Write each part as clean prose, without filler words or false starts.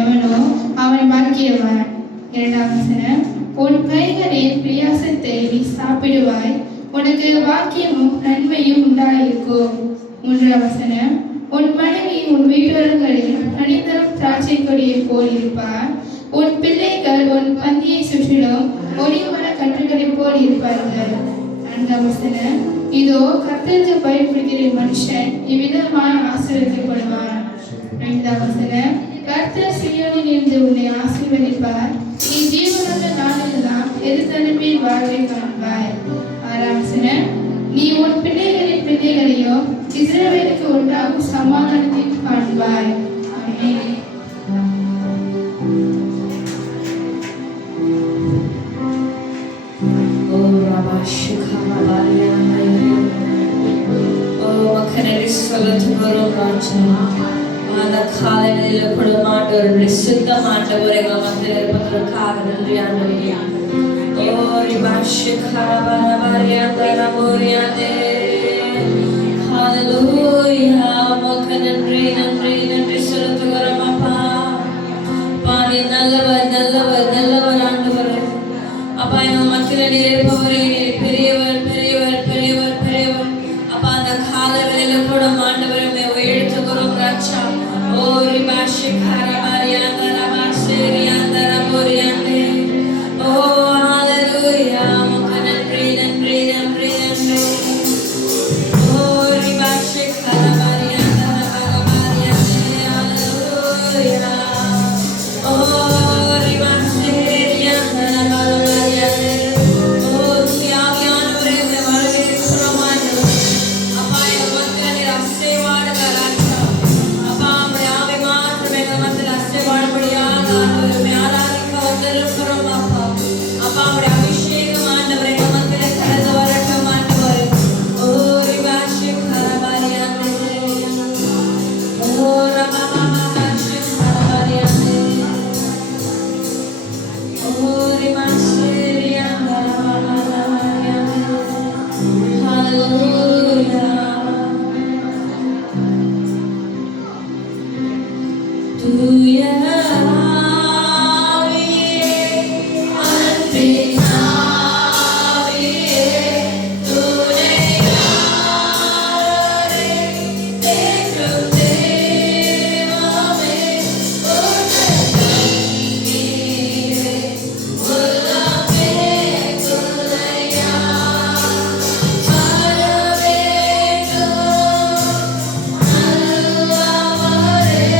எவனோ அவன் பாக்கியவான். 2ஆம் வசனம், உன் கைகளின் பிரயாசத்தை நீ சாப்பிடுவாய், உனக்கு பாக்கியமும் நன்மையும் உண்டாயிருக்கும். 3ஆம் வசனம், உன் மனைவி உன் வீட்டோரங்களில் கனிதரும் திராட்சை கொடியை போல் இருப்பார், உன் பிள்ளைகள் உன் பந்தியை சுற்றிலும் ஒளிமர கன்றுகளைப் போல் இருப்பார்கள். 4ஆம் வசனம், இதோ கர்த்தருக்கு பயப்படுகிற மனுஷன் இவ்விதமாய் ஆசீர்வதிக்கப்படுவான். 5ஆம் வசனம், கர்த்தர் சீயோனில் இருந்து உன்னை ஆசீர்வதிப்பார், நீ ஜீவனுள்ள நாளெல்லாம் எருசலேமில் வாழ்வை காண்பாய். 6ஆம் வசனம், நீ உன் பிள்ளைகளின் பிள்ளைகளையும் இஸ்ரவேலுக்கு உண்டாகும் சமாதானத்தையும் காண்பாய். ஆமென். அந்த காலையில் கொடுமாட்ட ஒரு சுத்தமாட்ட ஒரு மத்தியில் இருப்பதற்காக நன்றி ஆண்டவரே. ஓரி பாஷு கரபரபரியாந்தர போரியாதே. ஹalleluya. உமக்கு நன்றி நன்றி நன்றி செலுத்துகிறோம் அப்பா. பாடி நல்லவர் நல்லவர் நல்லவர் ஆண்டவரே. அப்பா எங்கள் மத்தியில் நீர் இருப்பவரே, பெரியவர் பெரியவர் பெரியவர் பெரியவர். அப்பா அந்த காலையில் கூட ஆண்டவரே எழுத்துக்கிறோம் ராஜா. ஓரி பாஷு கரபரியாந்தர பாஷேரியாந்தர போரியாதே. ஓ ஹalleluya. உமக்கு நன்றி நன்றி நன்றி நன்றி. ஓரி பாஷு கரபரியாந்தர பரபரியாதே. ஹalleluya. ஓரி பாஷேரியாந்தர பரபரியாதே. ஓ தியாகியானவரே வரவேற்கிறோம் ஆண்டவரே. அப்பா எங்கள் மத்தியில் நீர் அசைவாடுகிற ராஜா. அப்பா உம்முடைய ஆவி மாத்திரம் எங்கள் மத்தியில் அசைவாடும்படியாக ஆண்டவரை ஆராதிக்க வந்திருக்கிறோம் அப்பா. அப்பா உம்முடைய அபிஷேகம் ஆண்டவரை எங்கள் மத்தியில் கடந்து வரட்டும் ஆண்டவரே. ஓரி பாஷு கரபரியாதே. ஓ ரபபப பாஷு கரபரியாதே. ஓரி பாஷேரியாந்தர பரபரியாதே. ஹalleluya. தூய ஆவியே, அன்பின் ஆவியே, துணையாளரே, தேற்றும் தெய்வமே, உன்னதம் நீரே, உள்ளமே துணையா வரவேண்டும் நல்லவரே.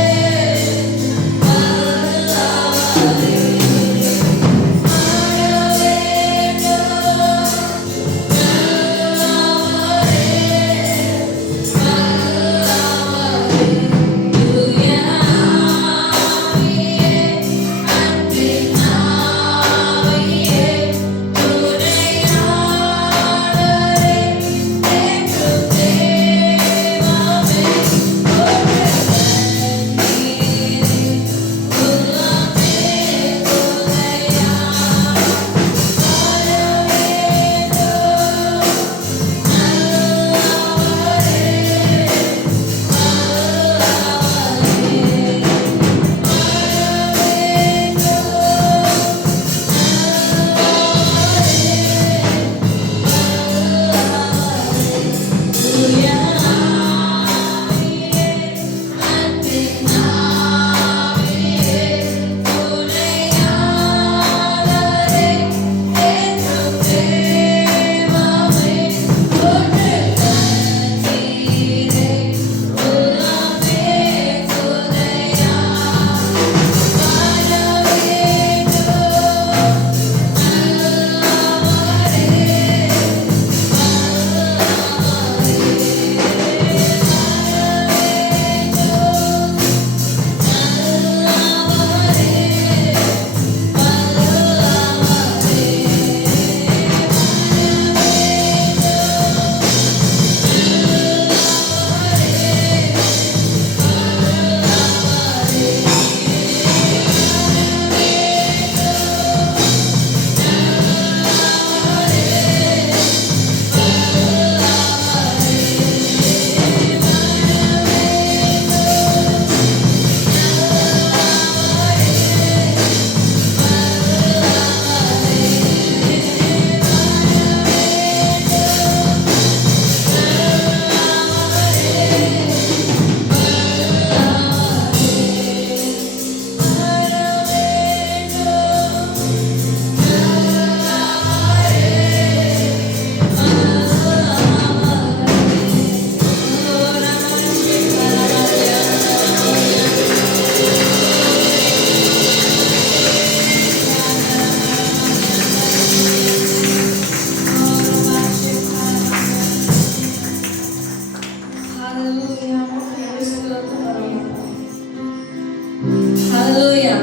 Hallelujah.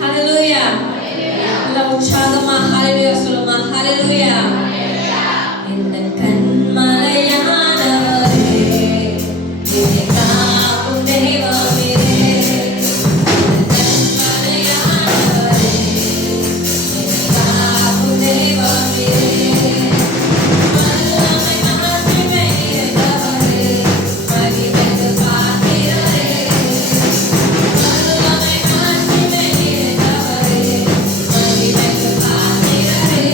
Hallelujah. நல்லா உற்சாகமா ஹalleluya சொல்லுமா. Hallelujah. இந்த கண்மலையானவரே என்னை காக்கும் தெய்வமே. கண்மலையானவரே என்னை காக்கும் தெய்வமே. வல்லமை மாட்சிமை நிறைந்தவரே மகிமைக்கு பாத்திரரே. வல்லமை மாட்சிமை நிறைந்தவரே மகிமைக்கு பாத்திரரே.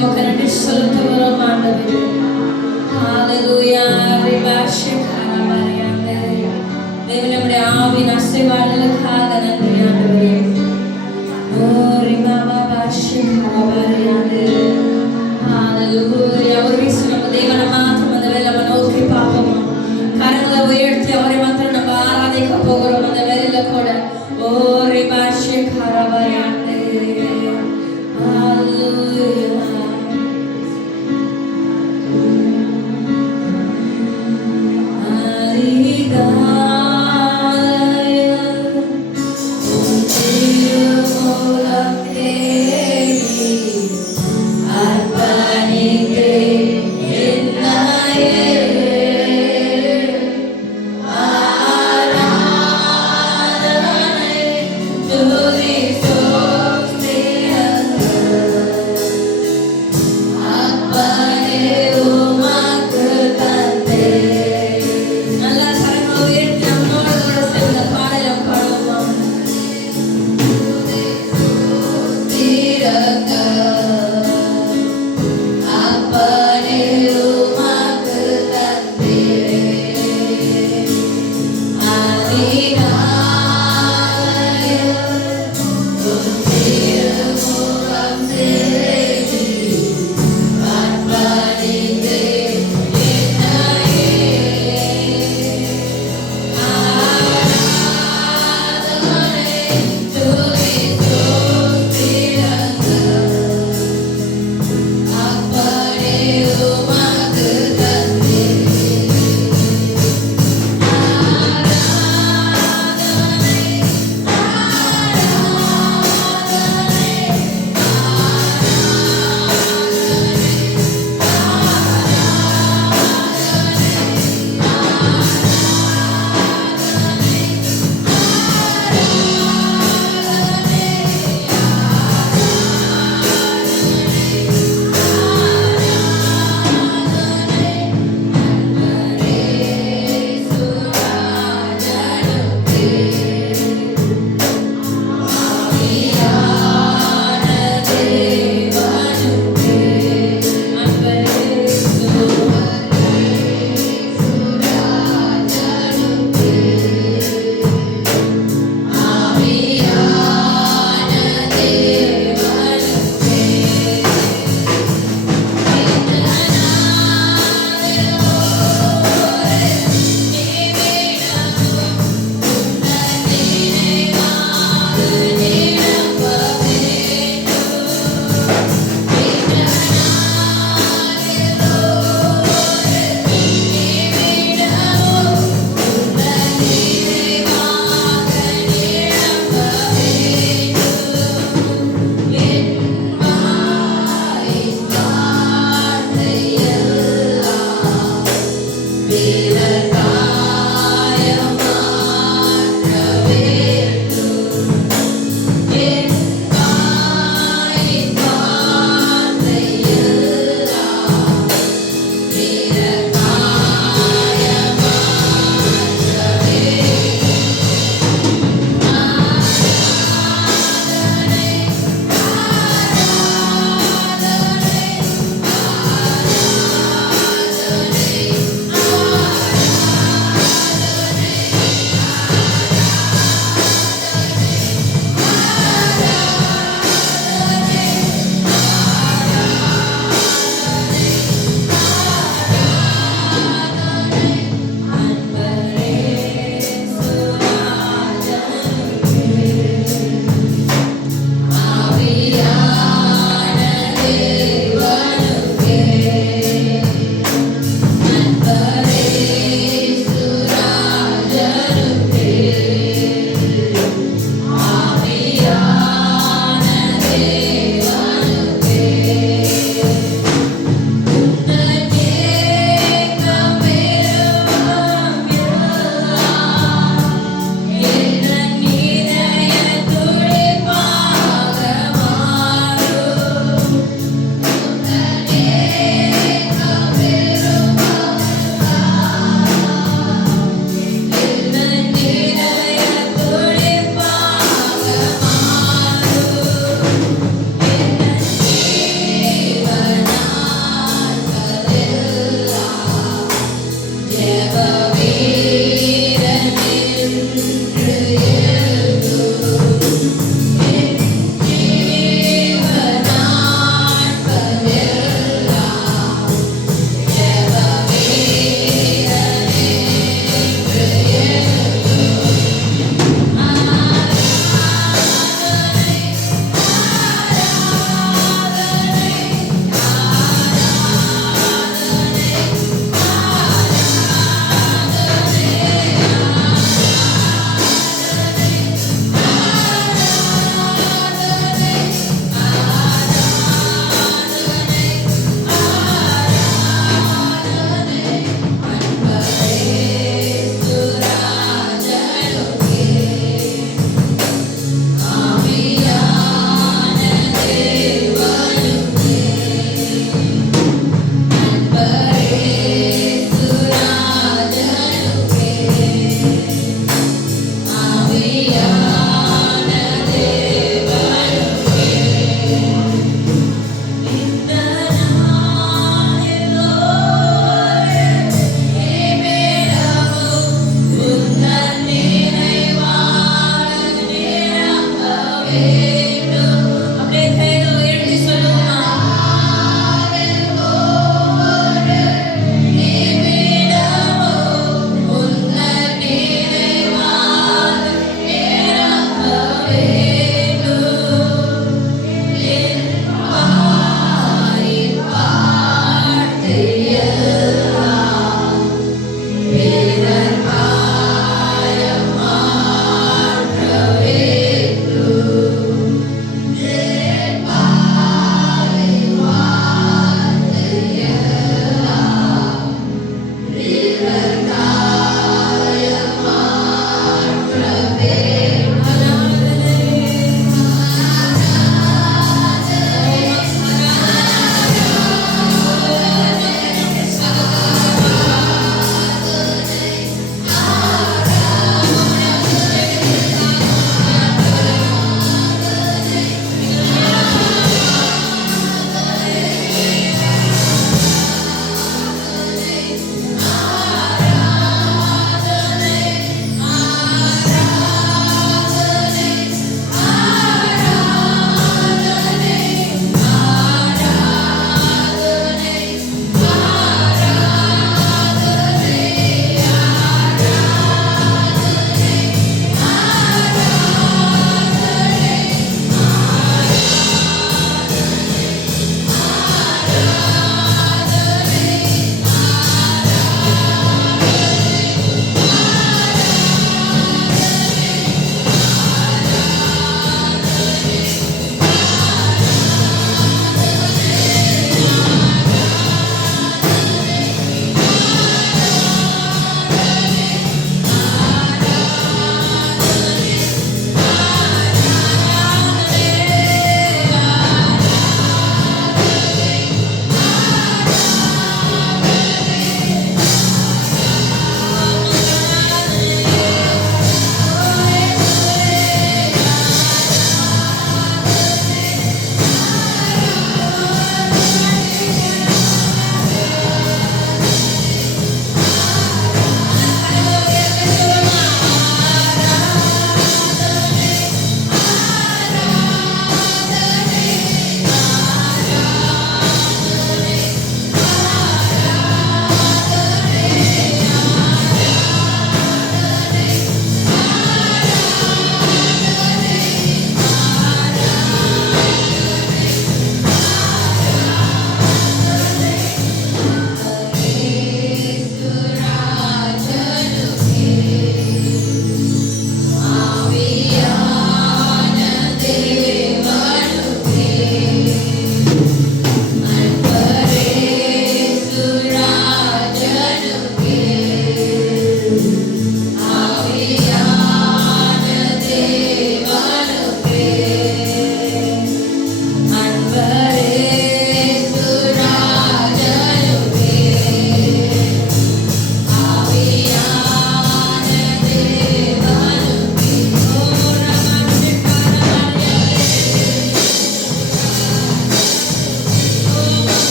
உமக்கு நன்றி செலுத்துகிறோம் ஆண்டவரே. ஹalleluya. ரிபாஷிகாரமரியாண்டே. தேவனே நம்முடைய ஆவியின் அசைவாடலுக்காக நன்றி ஆண்டவரே. ஓ ரிபாபாஷிகாரமரியாண்டே. ஹalleluya. ஒரு விசு நம்ம தேவனை மாத்திரம் அந்த வேலை நம்ம நோக்கி பார்ப்போமா? கரங்களை உயர்த்தி அவரை மாத்திரம் நம்ம ஆராதிக்க போகிறோம் அந்த வேலையில கூட. ஓ ரிபாஷிகாரமரியாண்டே. ஹalleluya.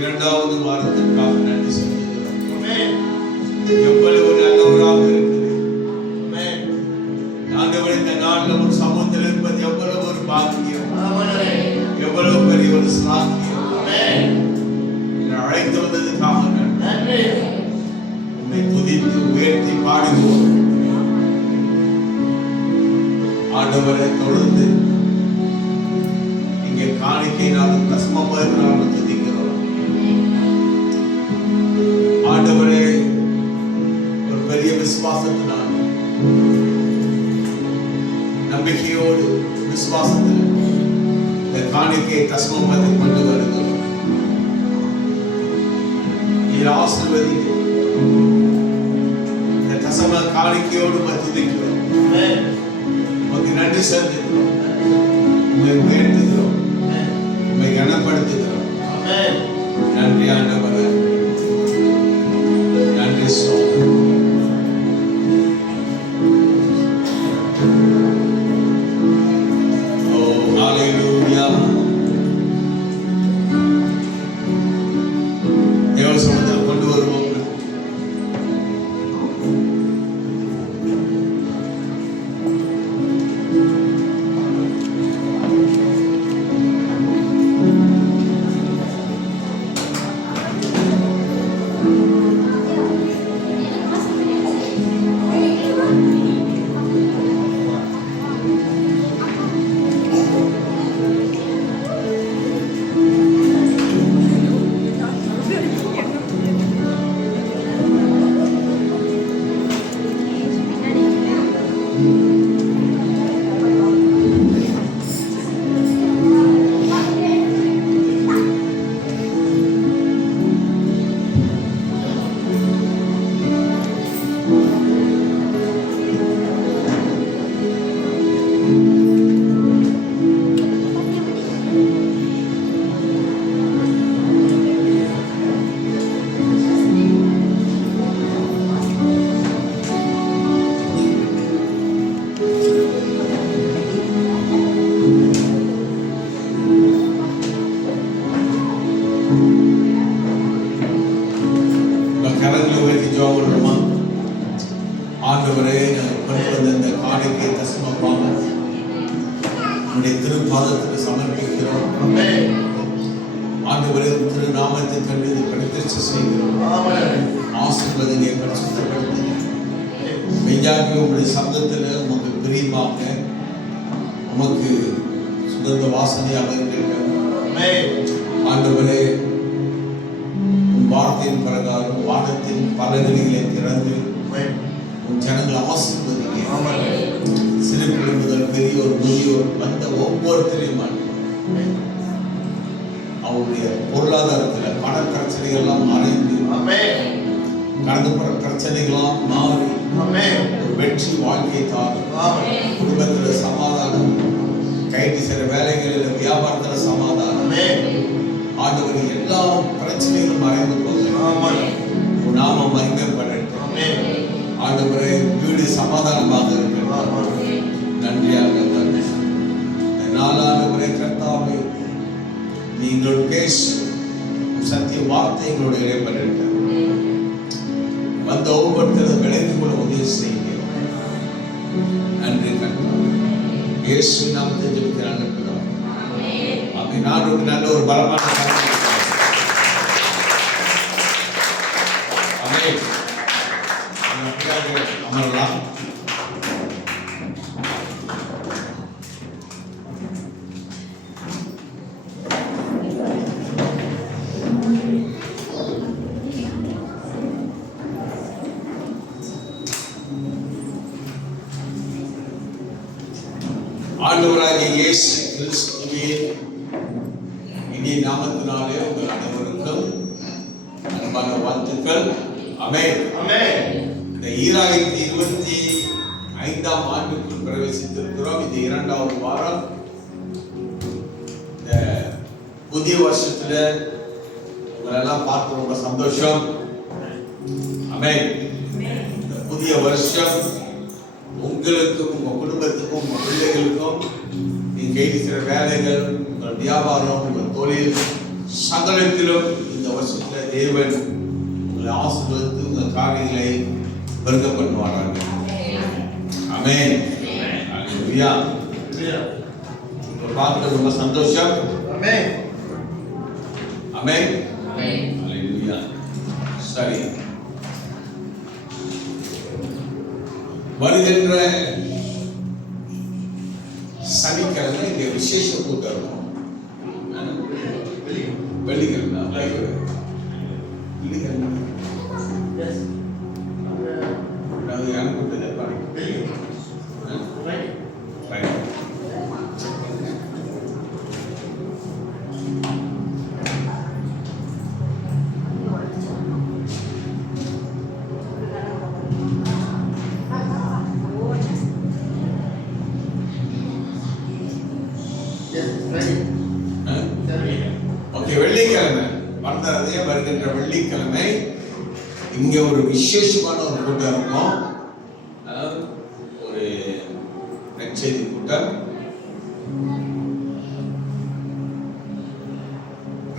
இரண்டாவது வாரத்திற்காக நன்றி செலுத்துகிறோம். எவ்வளவு நல்லவராக இருக்கிறேன் ஆண்டவரே. இந்த நாளில் ஒரு சமூகத்தில் இருப்பது எவ்வளவு ஒரு பாக்கியம், எவ்வளவு பெரிய ஒரு சாக்கியம். அழைத்து வந்ததுக்காக நன்றி. உண்மை துதித்து உயர்த்தி பாடுவோம். ஆண்டவரை தொடர்ந்து இங்கே காணிக்கையினாலும் தசமபத்தினாலும் துதிக்கிறோம். ஆண்டவரே, ஒரு பெரிய விசுவாசத்தினால், நம்பிக்கையோடு விசுவாசத்தில் இந்த காணிக்கையை தசமபத்தை கொண்டு வருகிறோம். நீர் ஆசீர்வதிங்க. இந்த தசம காணிக்கையோடு துதிக்கிறோம். உமக்கு நன்றி செலுத்துகிறோம். உம்மை உயர்த்துகிறோம். உம்மை கனப்படுத்துகிறோம். நன்றி ஆண்டவரே, நன்றி சுவாமி. ஓ ஹalleluya. தேவ சமூகத்தில் கொண்டு வருவோம். ஆண்டவரே, கொண்டு வந்த இந்த காணிக்கை தசமமாக உடைய திருப்பாதத்தில் சமர்ப்பிக்கிறோம். ஆண்டவரே, திருநாமத்தை கண்டு பிரதிஷ்டை செய்கிறோம். ஆசீர்வதிங்க, பரிசுத்தப்படுத்துங்க. மெய்யாகவே உங்களுடைய சங்கத்தில் உமக்கு பிரியமாக, உமக்கு சுகந்த வாசனையாக இருக்கிற ஆண்டவரே, உன் வார்த்தையின் பிரகாரம் வானத்தின் பலகணிகளை திறந்து உன் ஜனங்களை ஆசீர்வதிங்க. சிறு பிள்ளை முதல் பெரியோர் முதியோர் வந்த ஒவ்வொருத்தரையும் அவருடைய பொருளாதாரத்தில் பண பிரச்சனைகள் எல்லாம் மறைந்து கடந்து போற பிரச்சனைகளாம் மாறி ஒரு வெற்றி வாழ்க்கை தாரும். குடும்பத்தில் சமாதானம், கைட்டு சில வேலைகளில் வியாபாரத்தில் சமாதானம். ஆண்டவரை எல்லா பிரச்சனைகளும் மறைந்து போக நாம மகிமைப்படட்டும். ஆண்டவரே, வீடு சமாதானமாக இருக்கிறது. நன்றியாக நாளாண்டவரே கர்த்தாவே, நீங்கள் பேசும் சத்திய வார்த்தை எங்களுடைய இடைப்பட்டு வந்த ஒவ்வொருத்தரும் விளைந்து கொள்ள உதவி செய்கிறோம். நன்றி கர்த்தாவே. இயேசு நாமத்தை ஜெபிக்கிறாங்க. ஆமென். நான் நல்ல ஒரு பலமான ஆமென். அமரலாம். ஆண்டவராகிய இயேசு கிறிஸ்துவின் இனிய நாமத்தினாலே உங்கள் அனைவருக்கும் அன்பான வாழ்த்துக்கள். ஆமென். ஆமென். இந்த 2025ஆம் ஆண்டுக்குள் பிரவேசித்திருக்கிறோம். இது 2வது வாரம். இந்த புதிய வருஷத்துல உங்களெல்லாம் பார்த்து ரொம்ப சந்தோஷம். ஆமென். இந்த புதிய வருஷம் உங்களுக்கும் உங்க குடும்பத்துக்கும் உங்க பிள்ளைகளுக்கும் நீங்க செய்கிற வேலைகள், உங்கள் வியாபாரம், உங்கள் தொழில் சகலத்திலும் இந்த வருஷத்துல தேவன் உங்களை ஆசீர்வதித்து உங்கள் காரியங்களை பெருக பண்ணுவாராங்க. ஆமென். ஹல்லேலூயா. உங்களை பார்க்க ரொம்ப சந்தோஷம். ஆமென். ஆமென். ஹல்லேலூயா. சரி, வருகின்ற சனிக்கிழமை இங்கே விசேஷ கூட்டம் இருக்கும். வெள்ளிக்கிழமை வெள்ளிக்கிழமை வந்ததே வருகின்ற வெள்ளிக்கிழமை இங்க ஒரு விசேஷமான ஒரு கூட்டம் இருக்கும். ஒரு நற்செய்தி கூட்டம்.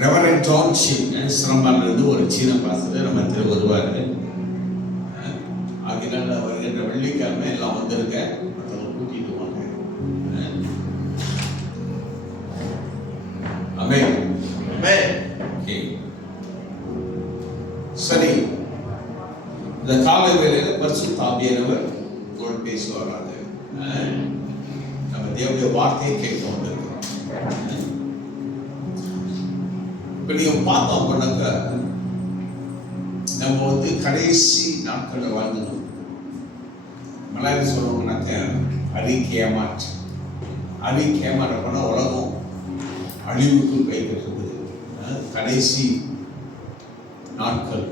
ரெவரண்ட் ஜான் சிரம்பான்ல இருந்து ஒரு சீன பாஸ்டர் நம்ம திரு வருவாரு. ஆகினால வருகின்ற வெள்ளிக்கிழமை எல்லாம் வந்திருக்க மற்றவங்க கூட்டிட்டு வாங்க. ஆமென். சரி, இந்த காலை வேளையில பரிசுத்த ஆவியானவர் உங்களோடு பேசுவாராக. நம்ம தேவனுடைய வார்த்தையை கேட்க வந்திருக்கிறோம். இப்ப நீங்க பார்த்தோம் பண்ணாக்க நம்ம கடைசி நாட்கள்ல வாழ்ந்துடும். மலையாளி சொல்லுவாங்கன்னாக்க அழிக்கேமாற்ற பண்ண உலகம் அழிவுக்கு கைப்பற்றுது. கடைசி நாட்கள்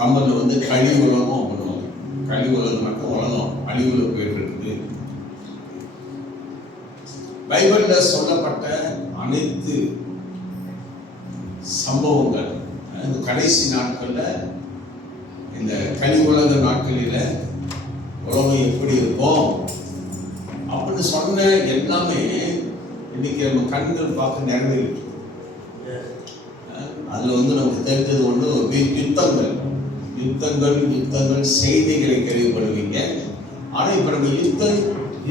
தமிழ்ல கழி உலகம் பண்ணுவாங்க. கழி உலகம்னாக்க உலகம் அழிவுல போயிட்டு இருக்குது. பைபிள்ல சொல்லப்பட்ட அனைத்து சம்பவங்கள் இந்த கடைசி நாட்கள்ல, இந்த கழி உலக நாட்களில உலகம் எப்படி இருக்கும் அப்படின்னு சொன்ன எல்லாமே இன்னைக்கு நம்ம கண்கள் பார்க்க நிறைவேறிட்டு. அதுல நமக்கு தெரிஞ்சது ஒண்ணு, யுத்தங்கள் செய்திகளை கேள்விப்படுவீங்க. ஆனா இப்ப நம்ம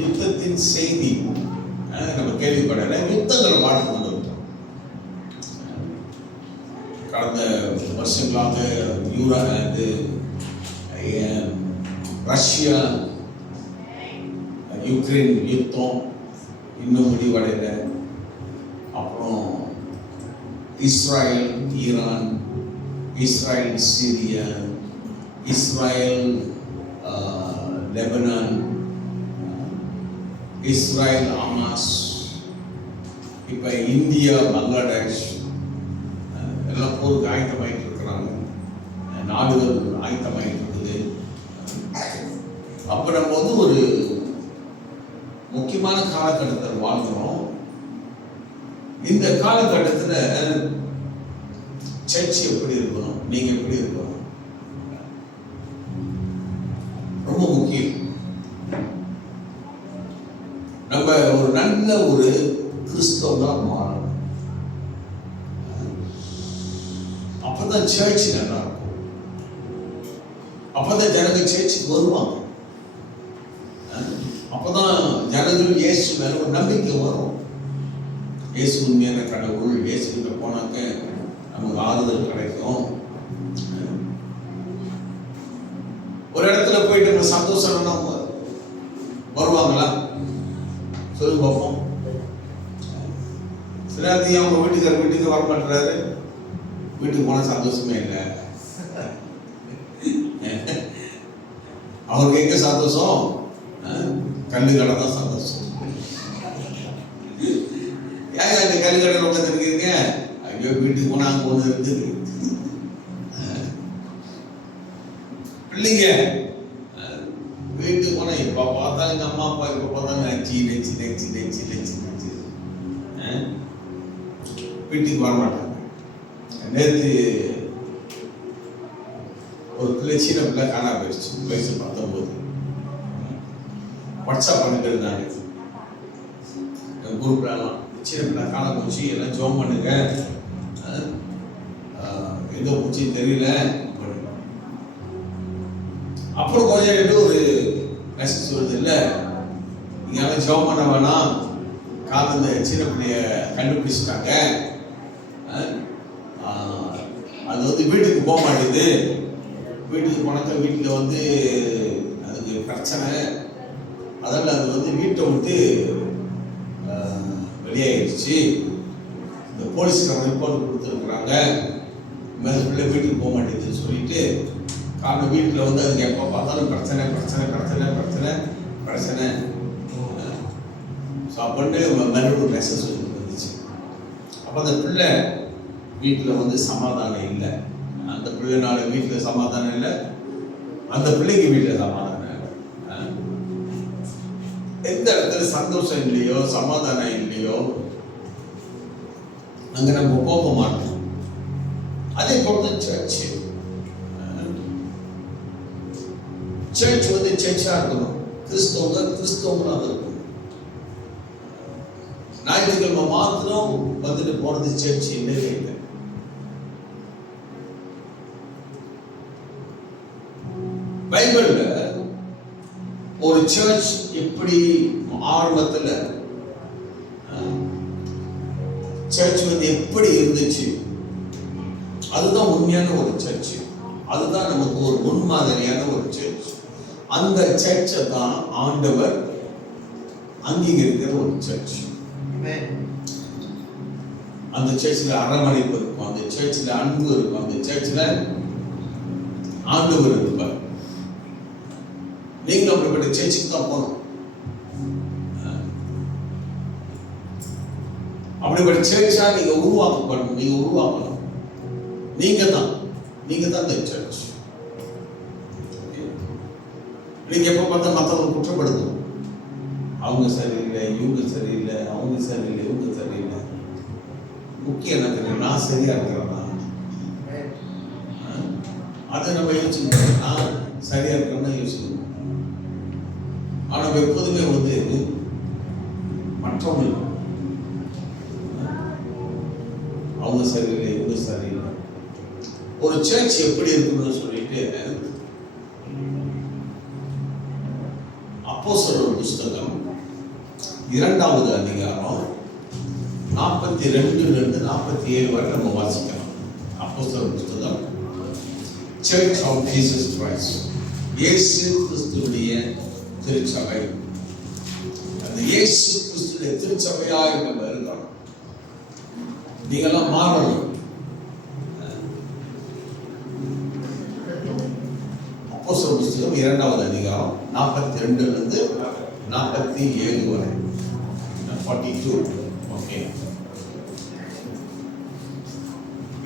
யுத்தத்தின் செய்தி நம்ம கேள்விப்படல. யுத்தங்களை பார்த்து கொண்டு கடந்த வருஷங்களாக ரஷ்யா யுக்ரைன் யுத்தம் இன்னும் முடிவடையல. அப்புறம் Israel Iran, Israel Syria, Israel Lebanon, Israel Hamas, இப்ப இந்தியா பங்களாதேஷ் எல்லாம் போருக்கு ஆயத்தமாயிட்டு இருக்கிறாங்க. நாடுகள் ஆயத்தமாயிட்டு இருக்குது. அப்ப நம்ம ஒரு முக்கியமான காலகட்டத்தில் வாழ்கிறோம். இந்த காலகட்டத்தில் சர்ச் எப்படி இருக்கணும், நீங்க எப்படி இருக்கணும், ரொம்ப முக்கியம். நம்ம ஒரு நல்ல ஒரு கிறிஸ்தவ தான் மாறணும். அப்பதான் சர்ச் நல்லா இருக்கும். அப்பதான் ஜனங்க சர்ச்சுக்கு வருவாங்க. அப்பதான் ஜனங்கள் இயேசு மேல ஒரு நம்பிக்கை வரும். இயேசு உண்மையான கடவுள், இயேசு கிட்ட போனாக்க நமக்கு ஆறுதல் கிடைக்கும். ஒரு இடத்துல போயிட்டு நம்ம சந்தோஷம் வருவாங்களா? சொல்லுங்க பார்ப்போம். சிலருக்கு அவங்க வீட்டுக்கு வர மாட்டாரு. வீட்டுக்கு போன சந்தோஷமே இல்லை. அவருக்கு எங்க சந்தோஷம்? கல்லு கடை தான் சந்தோஷம். ஏன் அங்க கல்லு கடை உட்காந்துருக்கீங்க? ஐயோ வீட்டுக்கு போனா அங்க ஒண்ணு இருக்குது. பிள்ளைங்க வீட்டுக்கு போனா இப்ப பார்த்தா எங்க அம்மா அப்பா இப்ப பார்த்தா நச்சு வீட்டுக்கு வர மாட்டாங்க. நேற்று ஒரு பிள்ளை சின்ன பிள்ளை காணா போயிடுச்சு. வயசு 19. வாட்ஸ்அப் பண்ணிருந்தாங்க குரூப்லாம். சின்ன பிள்ளை காணா போச்சு, எல்லாம் ஜோம் பண்ணுங்க, எங்க போச்சுன்னு தெரியல. அப்புறம் கொஞ்சம் நேரம் ஒரு மெசேஜ் வருது, இல்லை நீங்க ஜோம் பண்ண வேணாம், காலையில் இந்த சின்ன பிள்ளைய கண்டுபிடிச்சிட்டாங்க, அது வந்து வீட்டுக்கு போக மாட்டேங்குது, வீட்டுக்கு போனாக்க வீட்டில் வந்து அதுக்கு பிரச்சனை, அதனால் அது வந்து வீட்டை விட்டு வெளியாகிடுச்சு, இந்த போலீஸ்காரங்க ரிப்போர்ட் கொடுத்துருக்குறாங்க, மேலே பிள்ளை வீட்டுக்கு போக மாட்டேங்குதுன்னு சொல்லிட்டு காரணம் வீட்டில் வந்து அதுக்கு எப்போ பார்த்தாலும் பிரச்சனை பிரச்சனை பிரச்சனை பிரச்சனை பிரச்சனை. ஸோ அப்படின்னு மறுபடியும் மெசேஜ் வந்துச்சு. அப்போ அந்த பிள்ளை வீட்டில் வந்து சமாதானம் இல்லை. அந்த பிள்ளைனால வீட்டில் சமாதானம் இல்லை, அந்த பிள்ளைக்கு வீட்டில் சமாதானம் இல்லை. எந்த இடத்துல சந்தோஷம் இல்லையோ சமாதானம் இல்லையோ அங்கே நம்ம போக மாட்டோம். அதே போல சர்ச் வந்து சர்ச்சா இருக்கணும். கிறிஸ்தவங்களாக இருக்கணும். ஞாயிற்றுக்கிழமை மாத்திரம் வந்துட்டு போறது சர்ச் இல்லவே இல்லை. பைபிள்ல ஒரு சர்ச் எப்படி ஆரம்பத்துல சர்ச் வந்து எப்படி இருந்துச்சு, அதுதான் உண்மையான ஒரு சர்ச். அதுதான் நமக்கு ஒரு முன்மாதிரியான ஒரு சர்ச். அந்த சர்ச்சை தான் ஆண்டவர் அங்கீகரிக்கிற ஒரு சர்ச். அந்த சர்ச்சில் அரவணைப்பு இருக்கும், அந்த சர்ச்சில் அன்பு இருக்கும், அந்த சர்ச்சில் ஆண்டவர் இருப்பார். நீங்க அப்படிப்பட்ட சர்ச்சுக்கு தான் போகணும். அப்படிப்பட்ட சர்ச்சா நீங்க உருவாக்கப்படணும். நீங்க உருவாக்கணும். நீங்க தான் இந்த சர்ச். நீங்க எப்ப பார்த்தா மற்றவங்க குற்றப்படுத்தணும், அவங்க சரியில்லை, இவங்க சரியில்லை, அவங்க சரியில்லை, இவங்க சரியில்லை. முக்கியம் என்ன தெரியும்? நான் சரியா இருக்கிறேன்னா அதை நம்ம யோசிக்கணும். நான் சரியா இருக்கிறேன்னா யோசிக்கணும். ஆனா எப்போதுமே வந்து மற்றவங்க அவங்க சரியில்லை, இவங்க சரியில்லை. ஒரு சர்ச் எப்படி இருக்கணும்னு சொல்லிட்டு அப்போஸ்தலர் புஸ்தகம் 2வது அதிகாரம் 42 47 வரை நம்ம வாசிக்கலாம். அப்போஸ்தலர் புஸ்தகம் சர்ச் ஆஃப் ஜீசஸ் கிரைஸ்ட், இயேசு கிறிஸ்துவுடைய திருச்சபை. அந்த இயேசு கிறிஸ்துவுடைய திருச்சபையாக நம்ம இருக்கணும். நீங்கெல்லாம் மாறணும். அப்போஸ்தலர் புஸ்தகம் 2வது அதிகாரம் 42 47 வரை 42. ஓகே,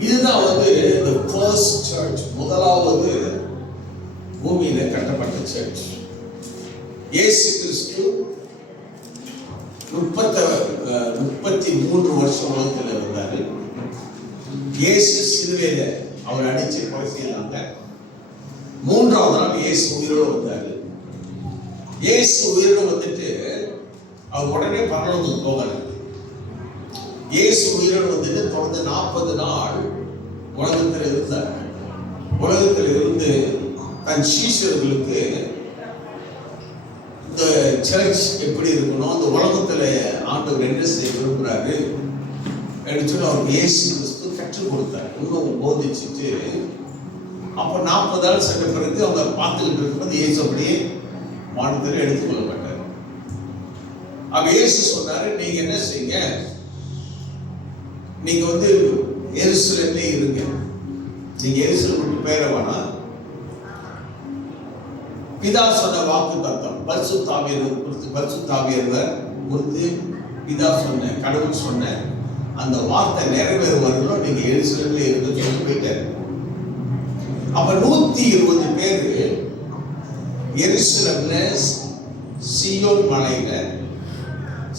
இதுதான் வந்து the first church, முதலாவது பூமியில கட்டப்பட்ட சர்ச். இயேசு கிறிஸ்து 33 வருஷம் உலகத்தில் இருந்தாரு. இயேசு சிலுவையில அவர் அடிச்சு கொலை செய்தாங்க. 3வது நாள் இயேசு உயிரோடு வந்தாரு. இயேசு உயிரோடு வந்துட்டு அவர் உடனே பரலோகத்துக்கு போகல. இயேசு உயிரோடு வந்துட்டு தொடர்ந்து 40 நாள் உலகத்தில் இருந்தார். உலகத்தில் இருந்து தன் சீஷர்களுக்கு இந்த சர்ச் எப்படி இருக்கணும், அந்த உலகத்துல ஆண்டவர் என்ன செய்ய விரும்புறாரு அப்படின்னு சொல்லி அவருக்கு இயேசு கிறிஸ்து கற்றுக் கொடுத்தார், இன்னும் போதிச்சுட்டு. அப்போ 40 நாள் சென்ற பிறகு அவங்க பார்த்துக்கிட்டு இருக்கும்போது இயேசு அப்படியே வானத்தில் எடுத்துக்கொள்ளப்பட்டார். அப்ப இயேசு சொன்னாரு, நீங்க என்ன செய்யுங்க, நீங்க எருசலேம்ல இருங்க. நீங்க எருசலேம் விட்டு பேர வேணாம். பிதா சொன்ன வாக்கு தத்தம் பரிசுத்த ஆவியானவர் குறித்து பிதா சொன்ன, கடவுள் சொன்ன அந்த வார்த்தை நிறைவேறுவார்களோ நீங்க எருசலேம்ல இருந்து சொல்லி போயிட்டாரு. அப்ப 120 பேர் எருசலேம்ல சீயோன் மலையில,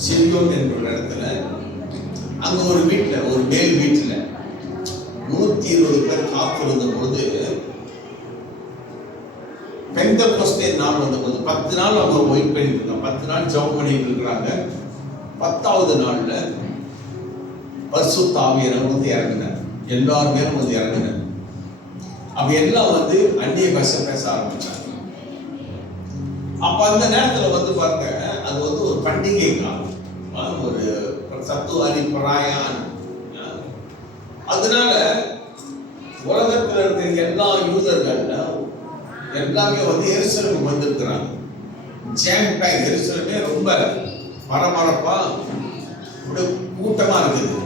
சீயோன் என்ற இடத்துல, அங்க ஒரு வீட்டுல, ஒரு மேல் வீட்டுல 120 பேர் காத்திருந்த போது பெந்தெகோஸ்தே நாள் வந்தபோது 10 நாள் அவங்க வெயிட் பண்ணிட்டு இருக்காங்க, 10 நாள் ஜெபம் பண்ணிட்டு இருக்கிறாங்க. 10வது நாள்ல பரிசுத்த ஆவியானவர் இறங்கினார். எல்லாருமே இறங்கினார். அப்ப எல்லாம் அந்நிய பாஷை பேச ஆரம்பிச்சாங்க. அப்ப அந்த நேரத்துல பாருங்க, அது ஒரு பண்டிகை காலம், ஒரு சத்துவாரி பராயான். அதனால உலகத்தில் இருக்கிற எல்லா யூதர்கள் எல்லாமே எருசலேமுக்கு வந்திருக்கிறாங்க. ஜேம் பேக் எருசலேமே ரொம்ப பரபரப்பா கூட்டமா இருக்குது,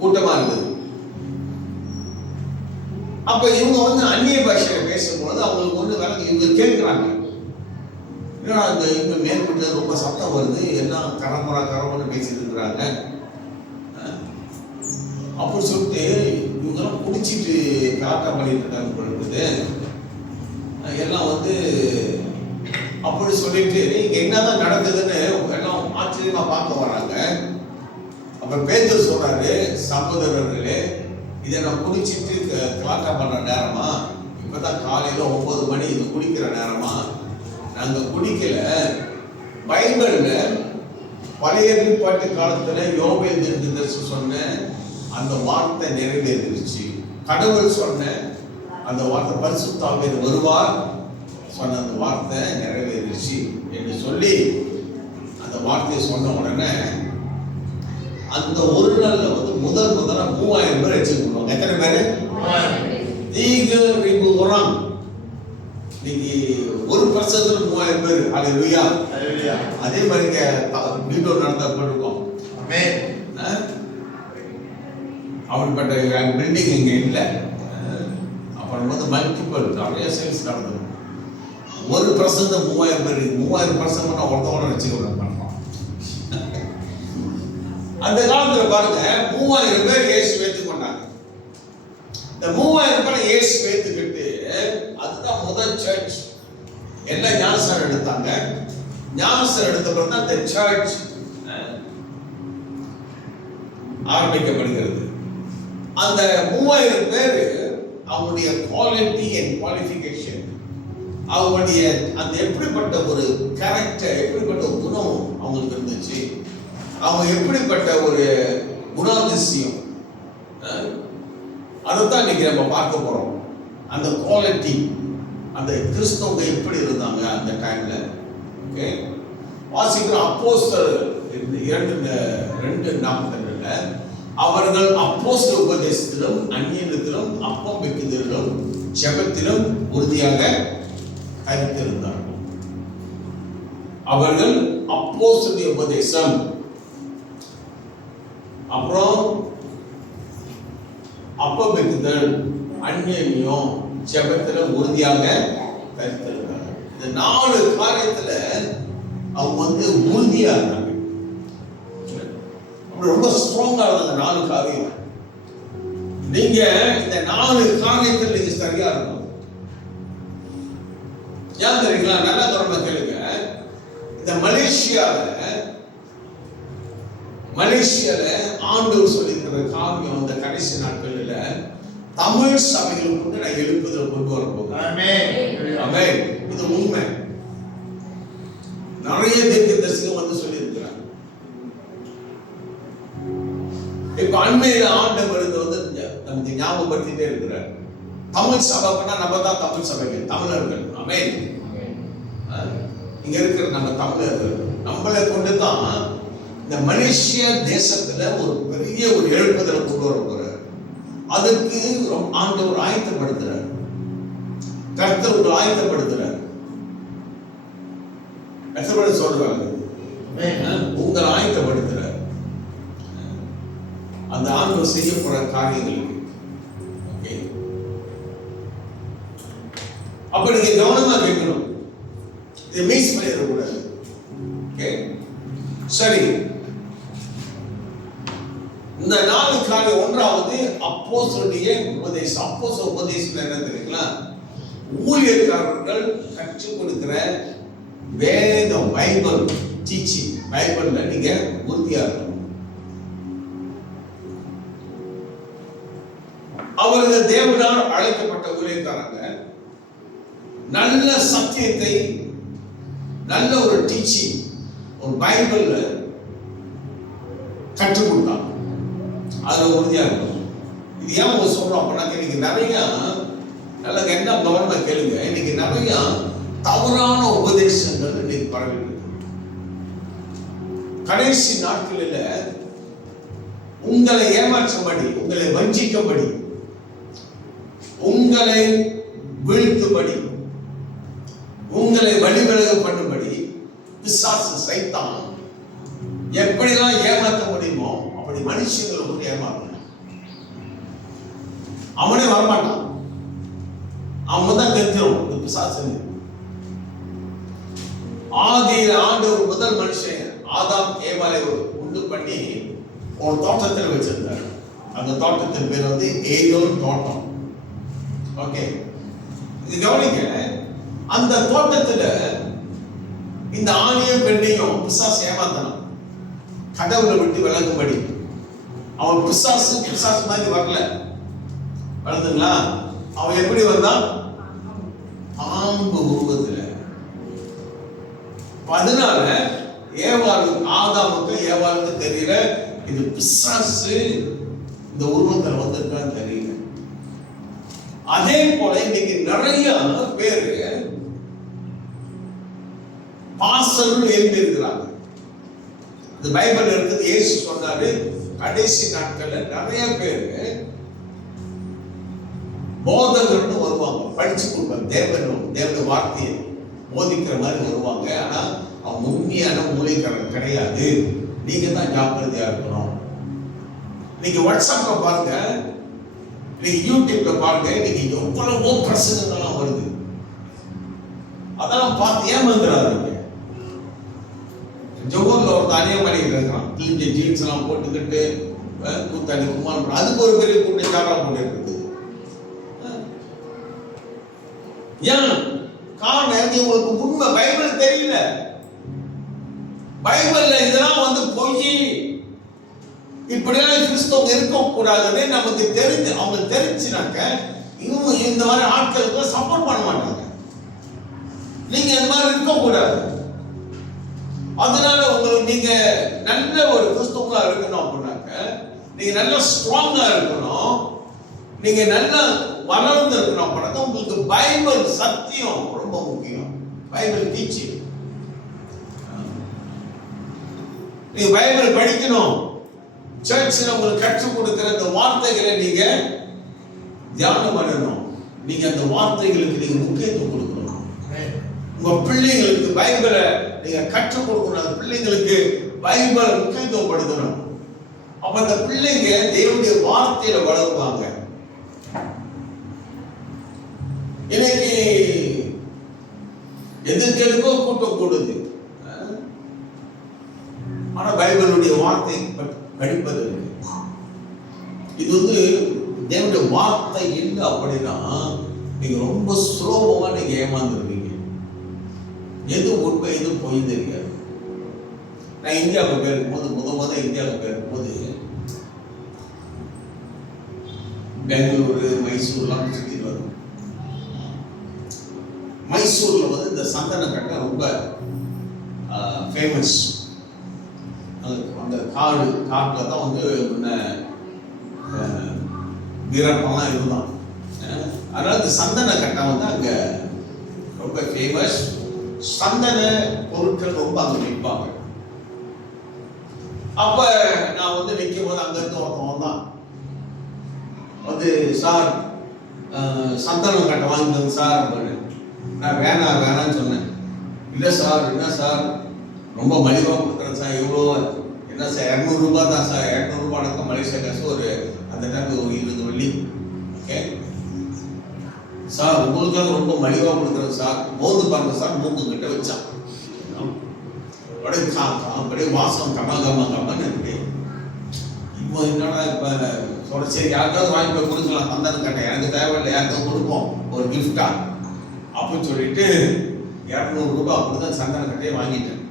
கூட்டமா இருக்குது. அப்ப இவங்க அந்நிய பாஷையில பேசும்போது அவங்களுக்கு விளங்க, இவங்க கேட்கிறாங்க, ஏன்னா இவங்க மேற்பட்டு ரொம்ப சத்தம் வருது, எல்லாம் கரமுறை பேசிட்டு இருக்கிறாங்க அப்படின்னு சொல்லிட்டு இவங்கெல்லாம் குடிச்சிட்டு கலாட்டம் பண்ணிட்டு இருக்காங்க பொழுது எல்லாம் அப்படி சொல்லிட்டு இங்க என்னதான் நடக்குதுன்னு எல்லாம் ஆச்சரியமா பார்க்க வராங்க. அப்புறம் பேதுரு சொல்றாரு, சகோதரர்களே, இதை நான் குடிச்சிட்டு கலாட்டம் பண்ற நேரமா? இப்பதான் காலையில 9 மணி, இது குடிக்கிற நேரமா? நாங்க குடிக்கல. பைபிள்ல பழைய ஏற்பாட்டு காலத்துல யோவேல் தீர்க்கதரிசி சொன்ன அந்த வார்த்தை நிறைவேறிடுச்சு. கடவுள் சொன்ன அந்த வார்த்தை, பரிசுத்த ஆவியானவர் வருவார் சொன்ன அந்த வார்த்தை நிறைவேறிடுச்சு என்று சொல்லி அந்த வார்த்தையை சொன்ன உடனே அந்த ஒரு நாள்ல முதல்ல 3000 பேர் வச்சுக்கணும். எத்தனை பேரு? இன்னைக்கு ஒரு பிரசத்துல 3000 பேர். அல்லேலூயா. அதே மாதிரி வீடியோ நடந்தா போட்டிருக்கோம். அப்படிப்பட்ட பில்டிங் இங்க இல்லை. அப்புறம் மல்டிபிள் நிறைய சேல்ஸ் நடந்தது. ஒரு பிரசங்க 3000 பேர், 3000 பிரசங்க ஒருத்தவங்க வச்சுக்கணும். அந்த காலத்துல பாருங்க, 3000 பேர் இயேசு ஏற்றுக்கொண்டாங்க. இந்த 3000 பேர் இயேசு ஏற்றுக்கிட்டு அதுதான் முதல் சர்ச். எல்லாம் ஞானஸ்நானம் எடுத்தாங்க. ஞானஸ்நானம் எடுத்த பிறகு தான் இந்த சர்ச் ஆரம்பிக்கப்படுகிறது. அந்த 3000 பேர் அவங்களுடைய குவாலிட்டி அண்ட் குவாலிஃபிகேஷன், அவங்களுடைய அந்த எப்படிப்பட்ட ஒரு கேரக்டர், எப்படிப்பட்ட குணம் அவங்களுக்கு இருந்துச்சு, அவங்க எப்படிப்பட்ட ஒரு குணாதிசயம், அதைத்தான் இன்னைக்கு நம்ம பார்க்க போறோம். அந்த குவாலிட்டி, அந்த கிறிஸ்தவங்க எப்படி இருந்தாங்க அந்த டைம்ல. ஓகே, வாசிக்கிற அப்போஸ்தலர் 2:42 அவர்கள் அப்போஸ்தல உபதேசத்திலும் அந்நியத்திலும் அப்பம் வைக்குதலிலும் ஜெபத்திலும் உறுதியாக தரித்திருந்தார்கள். அவர்கள் அப்போஸ்தல உபதேசம், அப்புறம் அப்பம் வைக்குதல், அந்நியம், ஜெபத்துல உறுதியாக தரித்திருந்தாங்க. இந்த 4 காரியத்துல அவங்க உறுதியா இருந்தாங்க. ரொம்ப ஸ்ட்ராங்கா இருந்தாங்க. 4 காரியம். நீங்க இந்த 4 காரியத்தில் நீங்க சரியா இருக்கணும். ஏன் தெரியுங்களா? நல்ல தரமா கேளுங்க. இந்த மலேசியால ஆண்டவர் சொல்லியிருக்கிற காரியம் இந்த கடைசி நாட்களில் தமிழ் சபைகளுக்கு நான் எழுப்புதல் கொண்டு வர போகிறேன். இது உண்மை. நிறைய தீர்க்கதரிசிகள் சொல்லியிருக்கிறார். அண்மையில ஆண்டவர் வந்து நமக்கு ஞாபகப்படுத்திட்டே இருக்கிறார். தமிழ் சபைன்னா நம்ம தான் தமிழ் சபைகள், தமிழர்கள். ஆமென். இங்க இருக்கிற நம்ம தமிழர்கள் நம்மளை கொண்டு தான் இந்த மலேசிய தேசத்துல ஒரு பெரிய ஒரு எழுப்புதலை கொண்டு வர போறார். அதுக்கு ஆண்டவர் ஆயத்தப்படுத்துறார், கர்த்தர் ஆயத்தப்படுத்துறார். சொல்றாங்க உங்களை ஆயத்தப்படுத்துறார் அந்த ஆண்டவர் செய்ய போற காரியங்களுக்கு. அப்ப நீங்க கவனமா கேட்கணும், இதை மிஸ் பண்ணிடக்கூடாது. சரி, இந்த 4 காரியம். ஒன்றாவது அப்போஸ்தலருடைய உபதேசம். அப்போஸ்தல உபதேசம் என்ன தெரியுங்களா? ஊழியக்காரர்கள் கற்றுக் கொடுக்கிற வேதம், பைபிள் டீச்சிங். பைபிள்ல நீங்க உறுதியா இருக்கணும். அவர்கள் தேவனால் அழைக்கப்பட்ட ஊழியக்காரங்க நல்ல சத்தியத்தை, நல்ல ஒரு டீச்சிங், ஒரு பைபிள்ல கற்றுக் கொடுத்தாங்க. அதுல உறுதியா இருக்கும். இது ஏன் சொல்றோம் அப்படின்னா, இன்னைக்கு நிறைய நல்ல என்ன கவனமா கேளுங்க, இன்னைக்கு நிறைய தவறான உபதேசங்கள் இன்னைக்கு பரவிட்டு இருக்கு. கடைசி நாட்களில் உங்களை ஏமாற்றும்படி, உங்களை வஞ்சிக்கும்படி, உங்களை வீழ்த்தும்படி, உங்களை வழிவிலக பண்ணும்படி பிசாசு சைத்தான் எப்படிலாம் ஏமாற்ற முடியுமோ அப்படி மனுஷங்களை வந்து ஏமாற்றணும். அவனே வரமாட்டான், அவன் தான் தெரிஞ்சிடும் இந்த பிசாசு. ஆதியில ஆண்டவர் முதல் மனுஷன் ஆதாம் ஏவாளை உண்டு பண்ணி ஒரு தோட்டத்தில் வச்சிருந்தார். அந்த தோட்டத்தின் பேர் வந்து ஏதோன் தோட்டம். ஓகே, இது கவனிங்க. அந்த தோட்டத்துல இந்த ஆணையும் பெண்ணையும் பிசாசு ஏமாத்தணும், கடவுளை விட்டு விலகும்படி. அவன் பிசாசு மாதிரி வரல, வருதுங்களா? அவன் எப்படி வந்தான்? பாம்பு உருவத்துல. அதனால ஆதாமுக்கு ஏவாளுக்கு தெரியல, இது பிசாசு இந்த உருவத்தில் வந்திருக்கான்னு தெரியல. அதே போல இன்னைக்கு நிறைய பேரு பாஸ்டர்கள் எழுப்பி இருக்கிறாங்க. இந்த பைபிள் இருக்குது. இயேசு சொன்னாரு, கடைசி நாட்கள்ல நிறைய பேரு போதகர்னு வருவாங்க, படிச்சு கொடுப்பாங்க, தேவனுடைய வார்த்தையை போதிக்கிற மாதிரி வருவாங்க. ஆனா அவன் உண்மையான ஊழியக்காரர் கிடையாது. நீங்க தான் ஜாக்கிரதையா இருக்கணும். நீங்க வாட்ஸ்அப்ல பாருங்க, நீங்க யூடியூப்ல பாருங்க, நீங்க எவ்வளவோ பிரசங்கங்கள்லாம் வருது. அதெல்லாம் பார்த்து ஏமாந்துடாதீங்க. ஜோகர்ல ஒரு தனியாக மணி இருக்கிறான், கிழிஞ்ச ஜீன்ஸ் எல்லாம் போட்டுக்கிட்டு கூத்தாடி குமார், அதுக்கு ஒரு பெரிய கூட்டம் சாரா போட்டு இருக்குது. ஏன் காரணம்? உங்களுக்கு உண்மை பைபிள் தெரியல. பைபிள்ல இதெல்லாம் வந்து பொய், இப்படியெல்லாம் கிறிஸ்தவங்க இருக்கக்கூடாதுன்னு நமக்கு தெரிஞ்சு, அவங்க தெரிஞ்சுனாக்க இன்னும் இந்த மாதிரி ஆட்களுக்கு சப்போர்ட் பண்ண மாட்டாங்க. நீங்க இந்த மாதிரி இருக்கக்கூடாது. அதனால உங்களுக்கு நீங்க நல்ல ஒரு கிறிஸ்தவங்களா இருக்கணும் அப்படின்னாக்க நீங்க நல்ல ஸ்ட்ராங்கா இருக்கணும், நீங்க நல்லா வளர்ந்து இருக்கணும். அப்படின்னா உங்களுக்கு பைபிள் சத்தியம் ரொம்ப முக்கியம். பைபிள் டீச்சிங், நீங்க பைபிள் படிக்கணும். சர்ச்சில் உங்களுக்கு கற்றுக் கொடுக்கிற அந்த வார்த்தைகளை நீங்க தியானம் பண்ணணும். நீங்க அந்த வார்த்தைகளுக்கு நீங்க முக்கியத்துவம் கொடுக்கணும். உங்க பிள்ளைங்களுக்கு பைபிளை நீங்க கற்றுக் கொடுக்கணும். அந்த பிள்ளைங்களுக்கு பைபிளை முக்கியத்துவம் படுத்தணும். அப்ப அந்த பிள்ளைங்க தேவனுடைய வார்த்தையில வளருவாங்க. இன்னைக்கு எதிர்க்கெடுக்கோ கூட்டம் கூடுது, ஆனா பைபிளுடைய வார்த்தை படிப்பது. இது வந்து தேவனுடைய வார்த்தை இல்லை அப்படின்னா நீங்க ரொம்ப சுலபமா நீங்க ஏமாந்துருவீங்க. எது உண்மை எது பொய் தெரியாது. நான் இந்தியாவுக்கு போயிருக்கும்போது முத இந்தியாவுக்கு போயிருக்கும்போது பெங்களூரு, மைசூர்லாம் சுற்றிட்டு வரும். மைசூர்ல வந்து இந்த சந்தன கட்டை ரொம்ப ஃபேமஸ். அந்த காட்டில் தான் வந்து முன்ன வீரப்பெல்லாம் இருந்தான். அதனால இந்த சந்தன கட்டை வந்து அங்கே ரொம்ப ஃபேமஸ். சந்தன பொருட்கள் ரொம்ப அங்கே விற்பாங்க. அப்ப நான் வந்து நிற்கும் போது அங்கிருந்து ஒருத்தவன் தான் வந்து, சார் சந்தனம் கட்டை வாங்கிக்கோங்க சார் அப்படின்னு. நான் வேணான்னு சொன்னேன். இல்லை சார், என்ன சார் ரொம்ப மலிவாக கொடுக்குறேன் சார், எவ்வளோ என்ன சார் 200 ரூபா தான் சார். 200 ரூபாய்க்கு மலேசியா காசு ஒரு அந்த டைம் ஒரு 20 வெள்ளி. ஓகே சார், உங்களுக்காக ரொம்ப மலிவாக கொடுக்குறேன் சார், மோந்து பாருங்க சார். மூக்கு கிட்ட வச்சான். அப்படியே வாசம் கம்மன்னு இருக்கு. இப்போ என்னடா இப்போ சொல்ல, சரி யாருக்காவது வாங்கி போய் கொடுக்கலாம் சந்தனம் கட்டை, எனக்கு தேவையில்லை, யாருக்காவது கொடுப்போம் ஒரு கிஃப்டா அப்படின்னு சொல்லிட்டு 200 ரூபாய் அப்படிதான் சந்தன கட்டையை வாங்கிட்டேன்.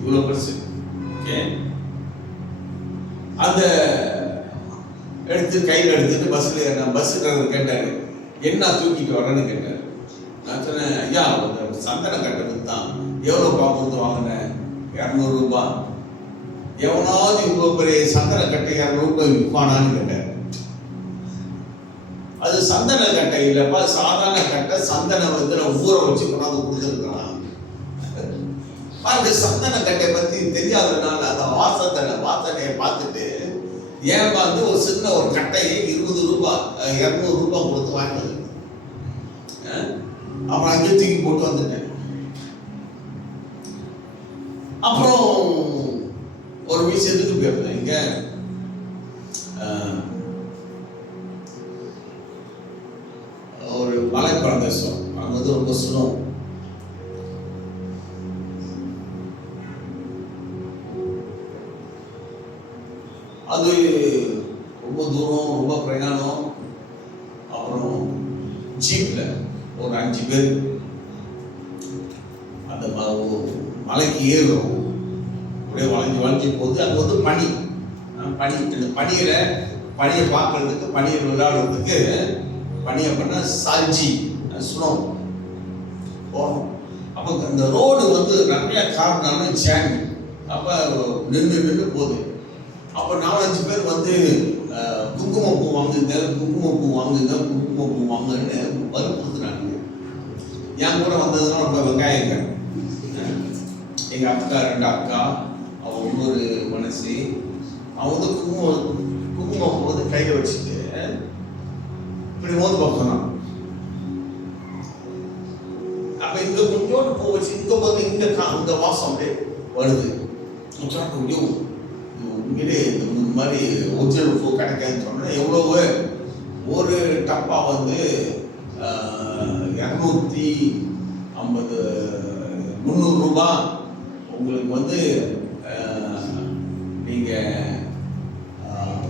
இவ்வளவு பெருசு. ஓகே அந்த எடுத்து கையில் எடுத்துட்டு பஸ் டிரைவர் கேட்டாரு, என்ன தூக்கிட்டு வரேன்னு கேட்டாரு. நான் சொன்னேன், ஐயா சந்தன கட்டை வித்தான், எவ்வளோ கொடுத்து வாங்கினேன்? 200 ரூபாய். எவனாவது இவ்வளோ பெரிய சந்தன கட்டை 200 ரூபாய் விற்பானான்னு கேட்டார். அது சந்தன கட்டை இல்லப்பா, சாதாரண கட்டை. சந்தன வந்து ஊற வச்சு கொண்டாந்து கொடுத்துருக்கான். அந்த சந்தன கட்டை பத்தி தெரியாததுனால அந்த வாசனையை பார்த்துட்டு ஏமாந்து ஒரு சின்ன ஒரு கட்டையை 20 ரூபாய் 200 ரூபாய் கொடுத்து வாங்கினது. அப்புறம் அங்கேயே தூக்கி போட்டு வந்துட்டேன். அப்புறம் ஒரு விஷயத்துக்கு போயிருந்தேன். இங்க ஒரு மலை பிரதேசம், அங்க வந்து ரொம்ப ஸ்னோ. அது ரொம்ப தூரம், ரொம்ப பிரயாணம். அப்புறம் ஜீப்ல ஒரு 5 பேர் அந்த மலைக்கு ஏறுறோம். அப்படியே வளைஞ்சு போகுது. அங்கே வந்து பனியை பார்க்கறதுக்கு, பனியை விளையாடுறதுக்கு, பனியை பண்ண சாஞ்சி ஸ்னோ போகணும். அப்போ அந்த ரோடு வந்து நிறைய காரணம் சேன். அப்போ நின்று போகுது. அப்போ 4-5 பேர் வந்து குங்குமப்பூ வாங்குங்க வற்புறுத்துனாங்க. என் கூட வந்ததுன்னா ரொம்ப வெங்காயங்க. எங்கள் அக்கா 2 அக்கா, அவன் இன்னொரு மனசு, அவன் வந்து குங்குமப்பூ வந்து கையில் வச்சுட்டு இப்படி மோந்து பார்க்கணும். அப்போ இங்கே கொஞ்சோண்டு பூ வச்சு இங்கே வந்து இந்த வாசம் அப்படியே வருது. உண்மையிலே இந்த மாதிரி ஒரிஜினல் பூ கிடைக்காதுன்னு சொன்னேன். எவ்வளவு? ஒரு டப்பா வந்து 250-300 ரூபாய். உங்களுக்கு வந்து நீங்கள்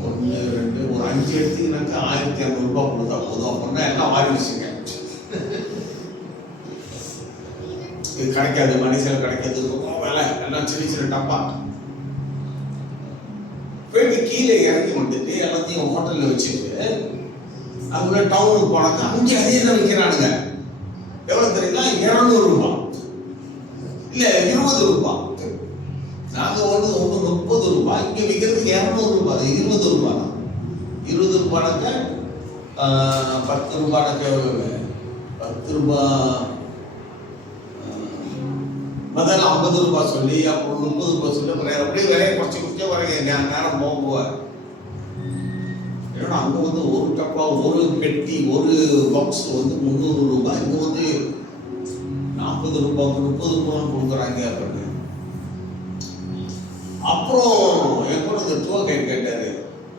1 2 ஒரு 5 எடுத்தீங்கன்னாக்கா 1200 ரூபாய் கொடுத்தா போதும் அப்படின்னா எல்லாம் மாறிடுச்சுங்க. இது கிடைக்காது, மனுஷன் கிடைக்காது, ரொம்ப வேலை, எல்லாம் சின்ன டப்பா. போயிட்டு கீழே இறங்கி வந்துட்டு எல்லாத்தையும் ஹோட்டலில் வச்சுட்டு அதுக்குள்ள டவுனுக்கு போனாக்கா அங்கே அதே தான் விற்கிறானுங்க. எவ்வளோ தெரியுங்களா? 200 ரூபாய் இல்லை 20 ரூபாய். நாங்கள் வந்து 30 ரூபாய், இங்கே விற்கிறது 200 ரூபாய். 20 ரூபாய் தான். 20 ரூபாய்க்க 10 ரூபாய்க்கு எவ்வளோ? 10 ரூபாய் முதல்ல 50 ரூபாய் சொல்லி, அப்புறம் 30 ரூபாய் சொல்லி, அப்படியே விலையை குறைச்சி வரைய நேரம் போகுவார். ஏன்னா அங்கே வந்து ஒரு டப்பா, ஒரு பெட்டி, ஒரு பாக்ஸ் வந்து 300 ரூபாய். இங்கே வந்து 40 ரூபாய் 30 ரூபாய் கொடுக்குறாங்க அப்படின்னு. அப்புறம் என் கூட இந்த துவக்கை கேட்டாரு,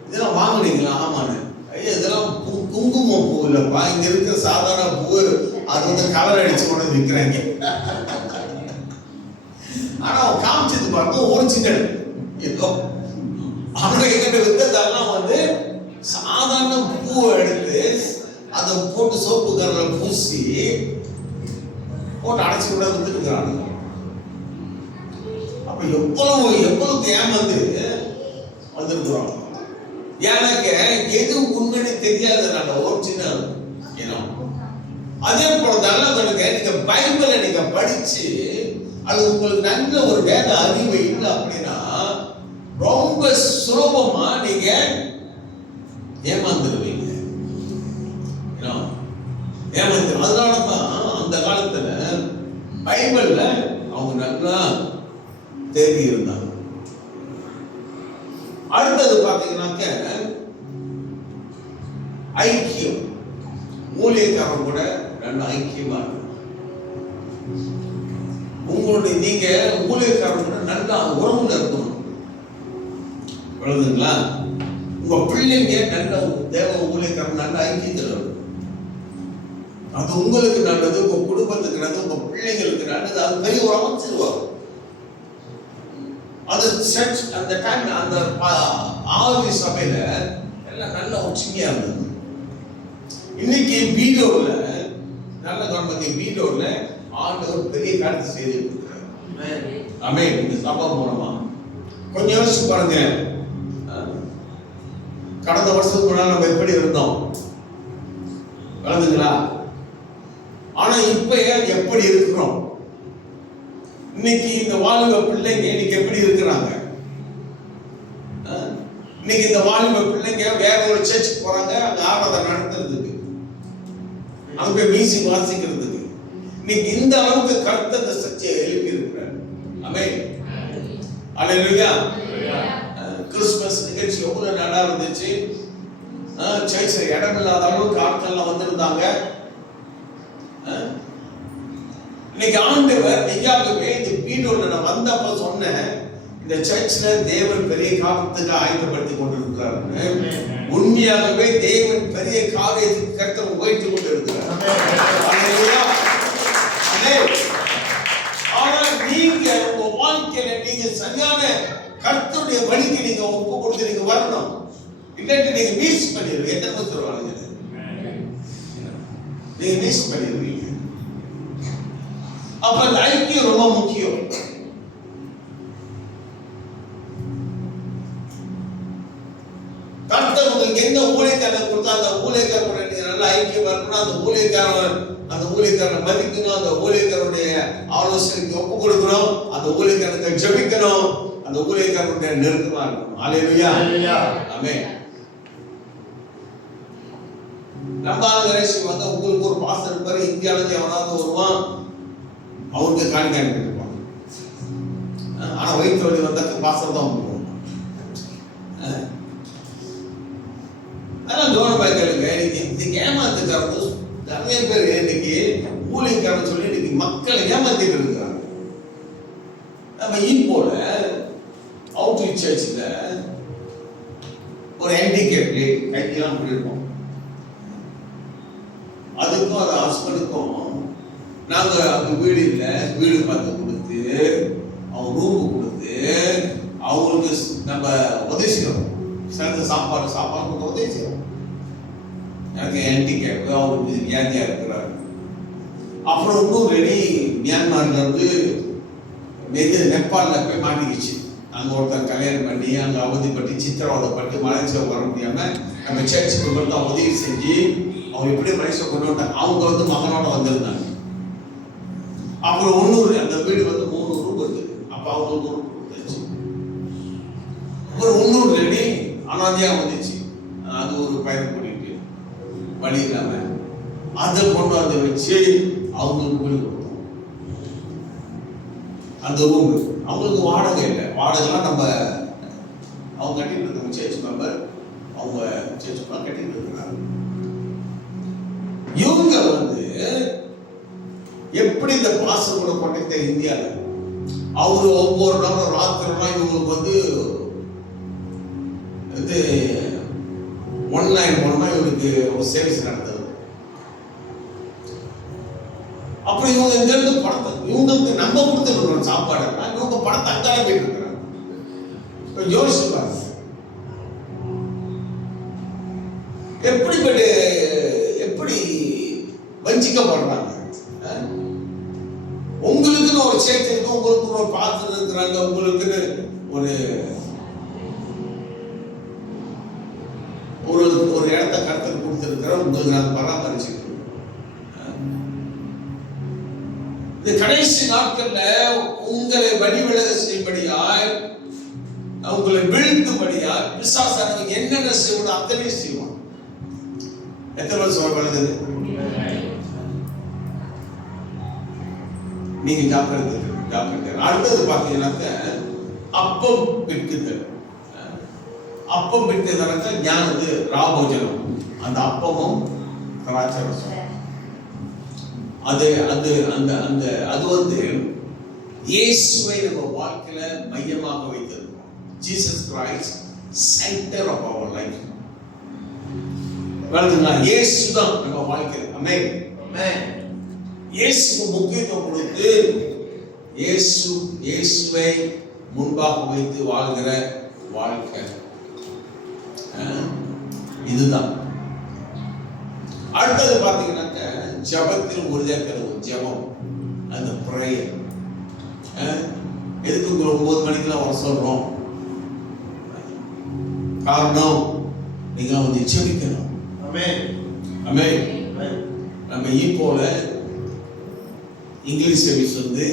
இதெல்லாம் வாங்குனீங்களா? ஆமாண்ணே. ஐயா இதெல்லாம் குங்குமம் பூ இல்லைப்பா, இங்கே இருக்கிற சாதாரண பூ, அது வந்து கலர் அடிச்சு கொண்டு விற்கிறாங்க. ஆனா அவன் காமிச்சது பாருங்க ஒரிஜினல். ஏதோ அவங்க எங்கிட்ட வித்ததெல்லாம் வந்து சாதாரண பூவை எடுத்து அதை போட்டு சோப்பு கரையில பூசி போட்டு அடைச்சி விட வித்துருக்கிறாங்க. அப்ப எவ்வளவு ஏமாந்து வந்திருக்கிறோம். எனக்கு எது உண்மைன்னு தெரியாதனால ஒரிஜினல். அதே போலதான நீங்க பைபிளை நீங்க படிச்சு அது உங்களுக்கு நல்ல ஒரு வேத அறிவு இல்லை அப்படின்னா ரொம்ப சுலபமா நீங்க ஏமாந்துருவீங்க. ஏமாந்துரும். அதனாலதான் அந்த காலத்துல பைபிள்ல அவங்க நல்லா தேடி இருந்தாங்க. அடுத்தது பாத்தீங்கன்னாக்க ஐக்கியம். ஊழியக்காரன் கூட நல்ல ஐக்கியமா இருக்கும். உங்களுடைய நீங்க ஊழியக்காரன் கூட நல்ல உறவுல இருக்கணும். புரியுதுங்களா? உங்க பிள்ளைங்க நல்ல தேவ ஊழியக்காரன் நல்ல ஐக்கியத்தில் இருக்கும். அது உங்களுக்கு நல்லது, உங்க குடும்பத்துக்கு நல்லது, உங்க பிள்ளைங்களுக்கு நல்லது. அது பெரிய ஒரு அமைச்சிருவாங்க. அது சர்ச் அந்த டைம் அந்த ஆவி சபையில எல்லாம் நல்ல ஒற்றுமையா இருந்தது. இன்னைக்கு வீடோல நல்ல கவனத்தை வீடோல ஆண்டவர் பெரிய காரியத்தை செய்து கொடுக்கிறார். ஆமென். இந்த சபை மூலமா கொஞ்சம் யோசிச்சு பாருங்க. கடந்த வருஷத்துக்கு முன்னாடி நம்ம எப்படி இருந்தோம் வளர்ந்துங்களா? ஆனா இப்ப எப்படி இருக்கிறோம்? இன்னைக்கு இந்த வாலிப பிள்ளைங்க இன்னைக்கு எப்படி இருக்கிறாங்க? இன்னைக்கு இந்த வாலிப பிள்ளைங்க வேற ஒரு சர்ச்சுக்கு போறாங்க, அங்க ஆராதனை நடத்துறதுக்கு, அங்க போய் மியூசிக் வாசிக்கிறதுக்கு. இன்னைக்கு இந்த அளவுக்கு கர்த்தர் இந்த சர்ச்சை எழுப்பி இருக்கிறார். ஆமென். அல்லேலூயா. கிறிஸ்துமஸ் நிகழ்ச்சி எவ்வளவு நல்லா இருந்துச்சு. சர்ச்ல இடம் இல்லாத அளவுக்கு ஆட்கள் வந்திருந்தாங்க. இன்னைக்கு ஆண்டவர் மெய்யாகவே இந்த வீடோட நான் வந்தப்ப சொன்னேன், இந்த சர்ச்ல தேவன் பெரிய காரியத்துக்கு ஆயத்தப்படுத்தி கொண்டிருக்கிறார். உண்மையாகவே தேவன் பெரிய காரியத்துக்கு கர்த்தர் உயர்த்தி கொண்டிருக்கிறார். ஆனா நீங்க உங்க வாழ்க்கையில நீங்க சரியான கர்த்தருடைய வழிக்கு நீங்க ஒப்பு கொடுத்து நீங்க வரணும். இல்லாட்டி நீங்க மிஸ் பண்ணிடுவீங்க. எத்தனை பேர் சொல்லுவாங்க நீங்க மிஸ் பண்ணிடுவீங்க. அப்ப அந்த ஐக்கியம் ரொம்ப முக்கியம். கர்த்தர் உங்களுக்கு எந்த ஊழியக்காரனை கொடுத்தா அந்த ஊழியக்காரனோட நீங்க நல்ல ஐக்கியம் வரணும். அந்த ஊழியக்காரனை மதிக்கணும். அந்த ஊழியக்காரனுடைய ஆலோசனைக்கு ஒப்பு கொடுக்கணும். அந்த ஊழியக்காரனுக்கு ஜெபிக்கணும். அந்த ஊழியக்காரனுடைய நெருக்கமா இருக்கணும். அல்லேலூயா. ஆமென். நம்ம கணேஷ் வந்து உங்களுக்கு ஒரு பாஸ்டர் இருப்பாரு. இந்தியாவில எவனாவது வருவான், அவருக்கு காணிக்கை அனுப்பியிருப்பாங்க. ஆனா வயிற்று வலி வந்தாக்க பாஸ்டர் தான் வந்துருவோம். அதெல்லாம் கவனமாக கேளுங்க. இன்னைக்கு ஏமாத்துக்காரங்க நிறைய பேர் இன்னைக்கு ஊழியக்காரன் சொல்லி இன்னைக்கு மக்களை ஏமாத்திட்டு இருக்கிறாங்க. நம்ம இப்போல அவுட்ரீச் சர்ச்ல ஒரு ஹேண்டிகேப் கைக்கெல்லாம் பண்ணிருப்போம். அதுக்கும் அந்த ஹஸ்பண்டுக்கும் நாங்க அவங்க வீடு இல்லை, வீடு பார்த்து கொடுத்து அவங்க ரூமு கொடுத்து அவங்களுக்கு நம்ம உதவி செய்யறோம். சிறந்த சாப்பாடு கொடுத்து உதவி செய்யறோம். எனக்கு ஹேண்டிகேப், அவருக்கு வியாதியா இருக்கிறாரு. அப்புறம் இன்னும் ரெடி மியான்மர்ல இருந்து நேபாளில் போய் மாட்டிக்கிச்சு. அங்கே ஒருத்தர் கல்யாணம் பண்ணி அங்கே அவதிப்பட்டு சித்திரவதைப்பட்டு மலேசியா வர முடியாம நம்ம சர்ச்சுக்கு வந்து உதவி செஞ்சு அவங்க எப்படி மலேசியா கொண்டு வந்தாங்க. அவங்க வந்து மகனோட வந்திருந்தாங்க. அப்புறம் ஒன்னூறு அந்த வீடு வந்து 3 ரூம் இருக்குது. அப்போ அவங்க 1 ரூம் கொடுத்துச்சு. அப்புறம் 300 லேடி அனாதையா வந்துச்சு. அது ஒரு பையனை கூட்டிட்டு வழி இல்லாம அதை கொண்டு வந்து வச்சு அவங்களுக்கு வீடு கொடுத்தோம். அந்த ரூம் அவங்களுக்கு வாடகை இல்லை. வாடகைலாம் நம்ம அவங்க கட்டிட்டு இருக்காங்க. சர்ச் மெம்பர் அவங்க சர்ச் கட்டிட்டு இருக்கிறாங்க. இவங்க வந்து எப்படி இந்த பாசம் கூட கொண்ட இந்தியாவில் அவரு ஒவ்வொரு நாளும் ராத்திரம்லாம் இவங்களுக்கு வந்து இது ஆன்லைன் மூலமா இவருக்கு ஒரு சர்வீஸ் நடந்தது. அப்புறம் இவங்க இங்க இருந்து படத்தை இவங்களுக்கு நம்ம கொடுத்துருக்கோம் சாப்பாடு. இவங்க படத்தை அங்கால போயிட்டு இருக்கிறாங்க. யோசிச்சு பாருங்க எப்படி வஞ்சிக்கப்படுறாங்க. உங்களுக்குன்னு ஒரு சேர்த்து இருக்கு, உங்களுக்கு ஒரு பாத்திரம் இருக்கிறாங்க, உங்களுக்குன்னு ஒரு இடத்த கருத்தில் கொடுத்திருக்கிற உங்களுக்கு நான் பராமரிச்சுட்டு இந்த கடைசி நாட்கள்ல உங்களை வழிவிலக செய்யும்படியாய் உங்களை வீழ்த்தும்படியாய் பிசாசானவன் என்னென்ன செய்யணும் அத்தனை செய்வான். எத்தனை வருஷம் வளர்ந்தது? நீங்க ஜாக்கிரதை. அடுத்தது பாத்தீங்கன்னாக்க அப்பம் விற்குதல். அப்பம் விற்கிறதுனாக்க ஞானது ராபோஜனம். அந்த அப்பமும் கலாச்சாரம். அது அது அந்த அந்த அது வந்து இயேசுவை நம்ம வாழ்க்கையில மையமாக வைத்திருக்கோம். Jesus Christ centre of our life. வளர்ந்துங்களா? இயேசு தான் நம்ம வாழ்க்கையில். ஆமென். இயேசுக்கு முக்கியத்துவம் கொடுத்து இயேசுவை முன்பாக வைத்து வாழ்கிற வாழ்க்கை இதுதான். அடுத்தது பாத்தீங்கன்னாக்க ஜபத்தில் உறுதியாக்கிறது ஜபம், அந்த பிரேயர். எதுக்கு 9 மணிக்கெல்லாம் வர சொல்றோம்? காரணம் நீங்க வந்து ஜெபிக்கணும். ஆமென். நம்ம இப்போல இங்கிலீஷ் சர்வீஸ் வந்து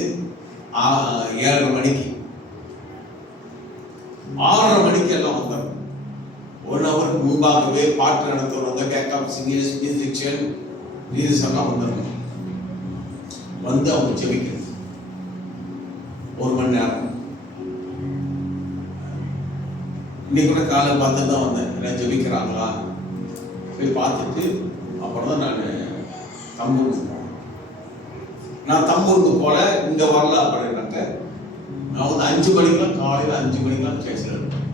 7:30 மணிக்கு 6:30 மணிக்கு எல்லாம் வந்துடும். 1 ஹவருக்கு முன்பாகவே பாட்டு நடத்துறவங்க, பேக்கப் சிங்கர்ஸ், மியூசிஷியன், லீடர்ஸ் எல்லாம் வந்துடணும். வந்து அவங்க ஜெபிக்கணும் 1 மணி நேரம். இன்னைக்கு கூட காலை பார்த்து தான் வந்தேன், எல்லாம் ஜெபிக்கிறாங்களா போய் பார்த்துட்டு அப்புறம் தான் நான் தம்பூருக்கு போனேன். நான் தம்பூருக்கு போல இங்க வரல அப்படின்னாக்க நான் வந்து 5 மணிக்கெல்லாம் காலையில் 5 மணிக்கெல்லாம் சேர்ச்சில் இருப்பேன்.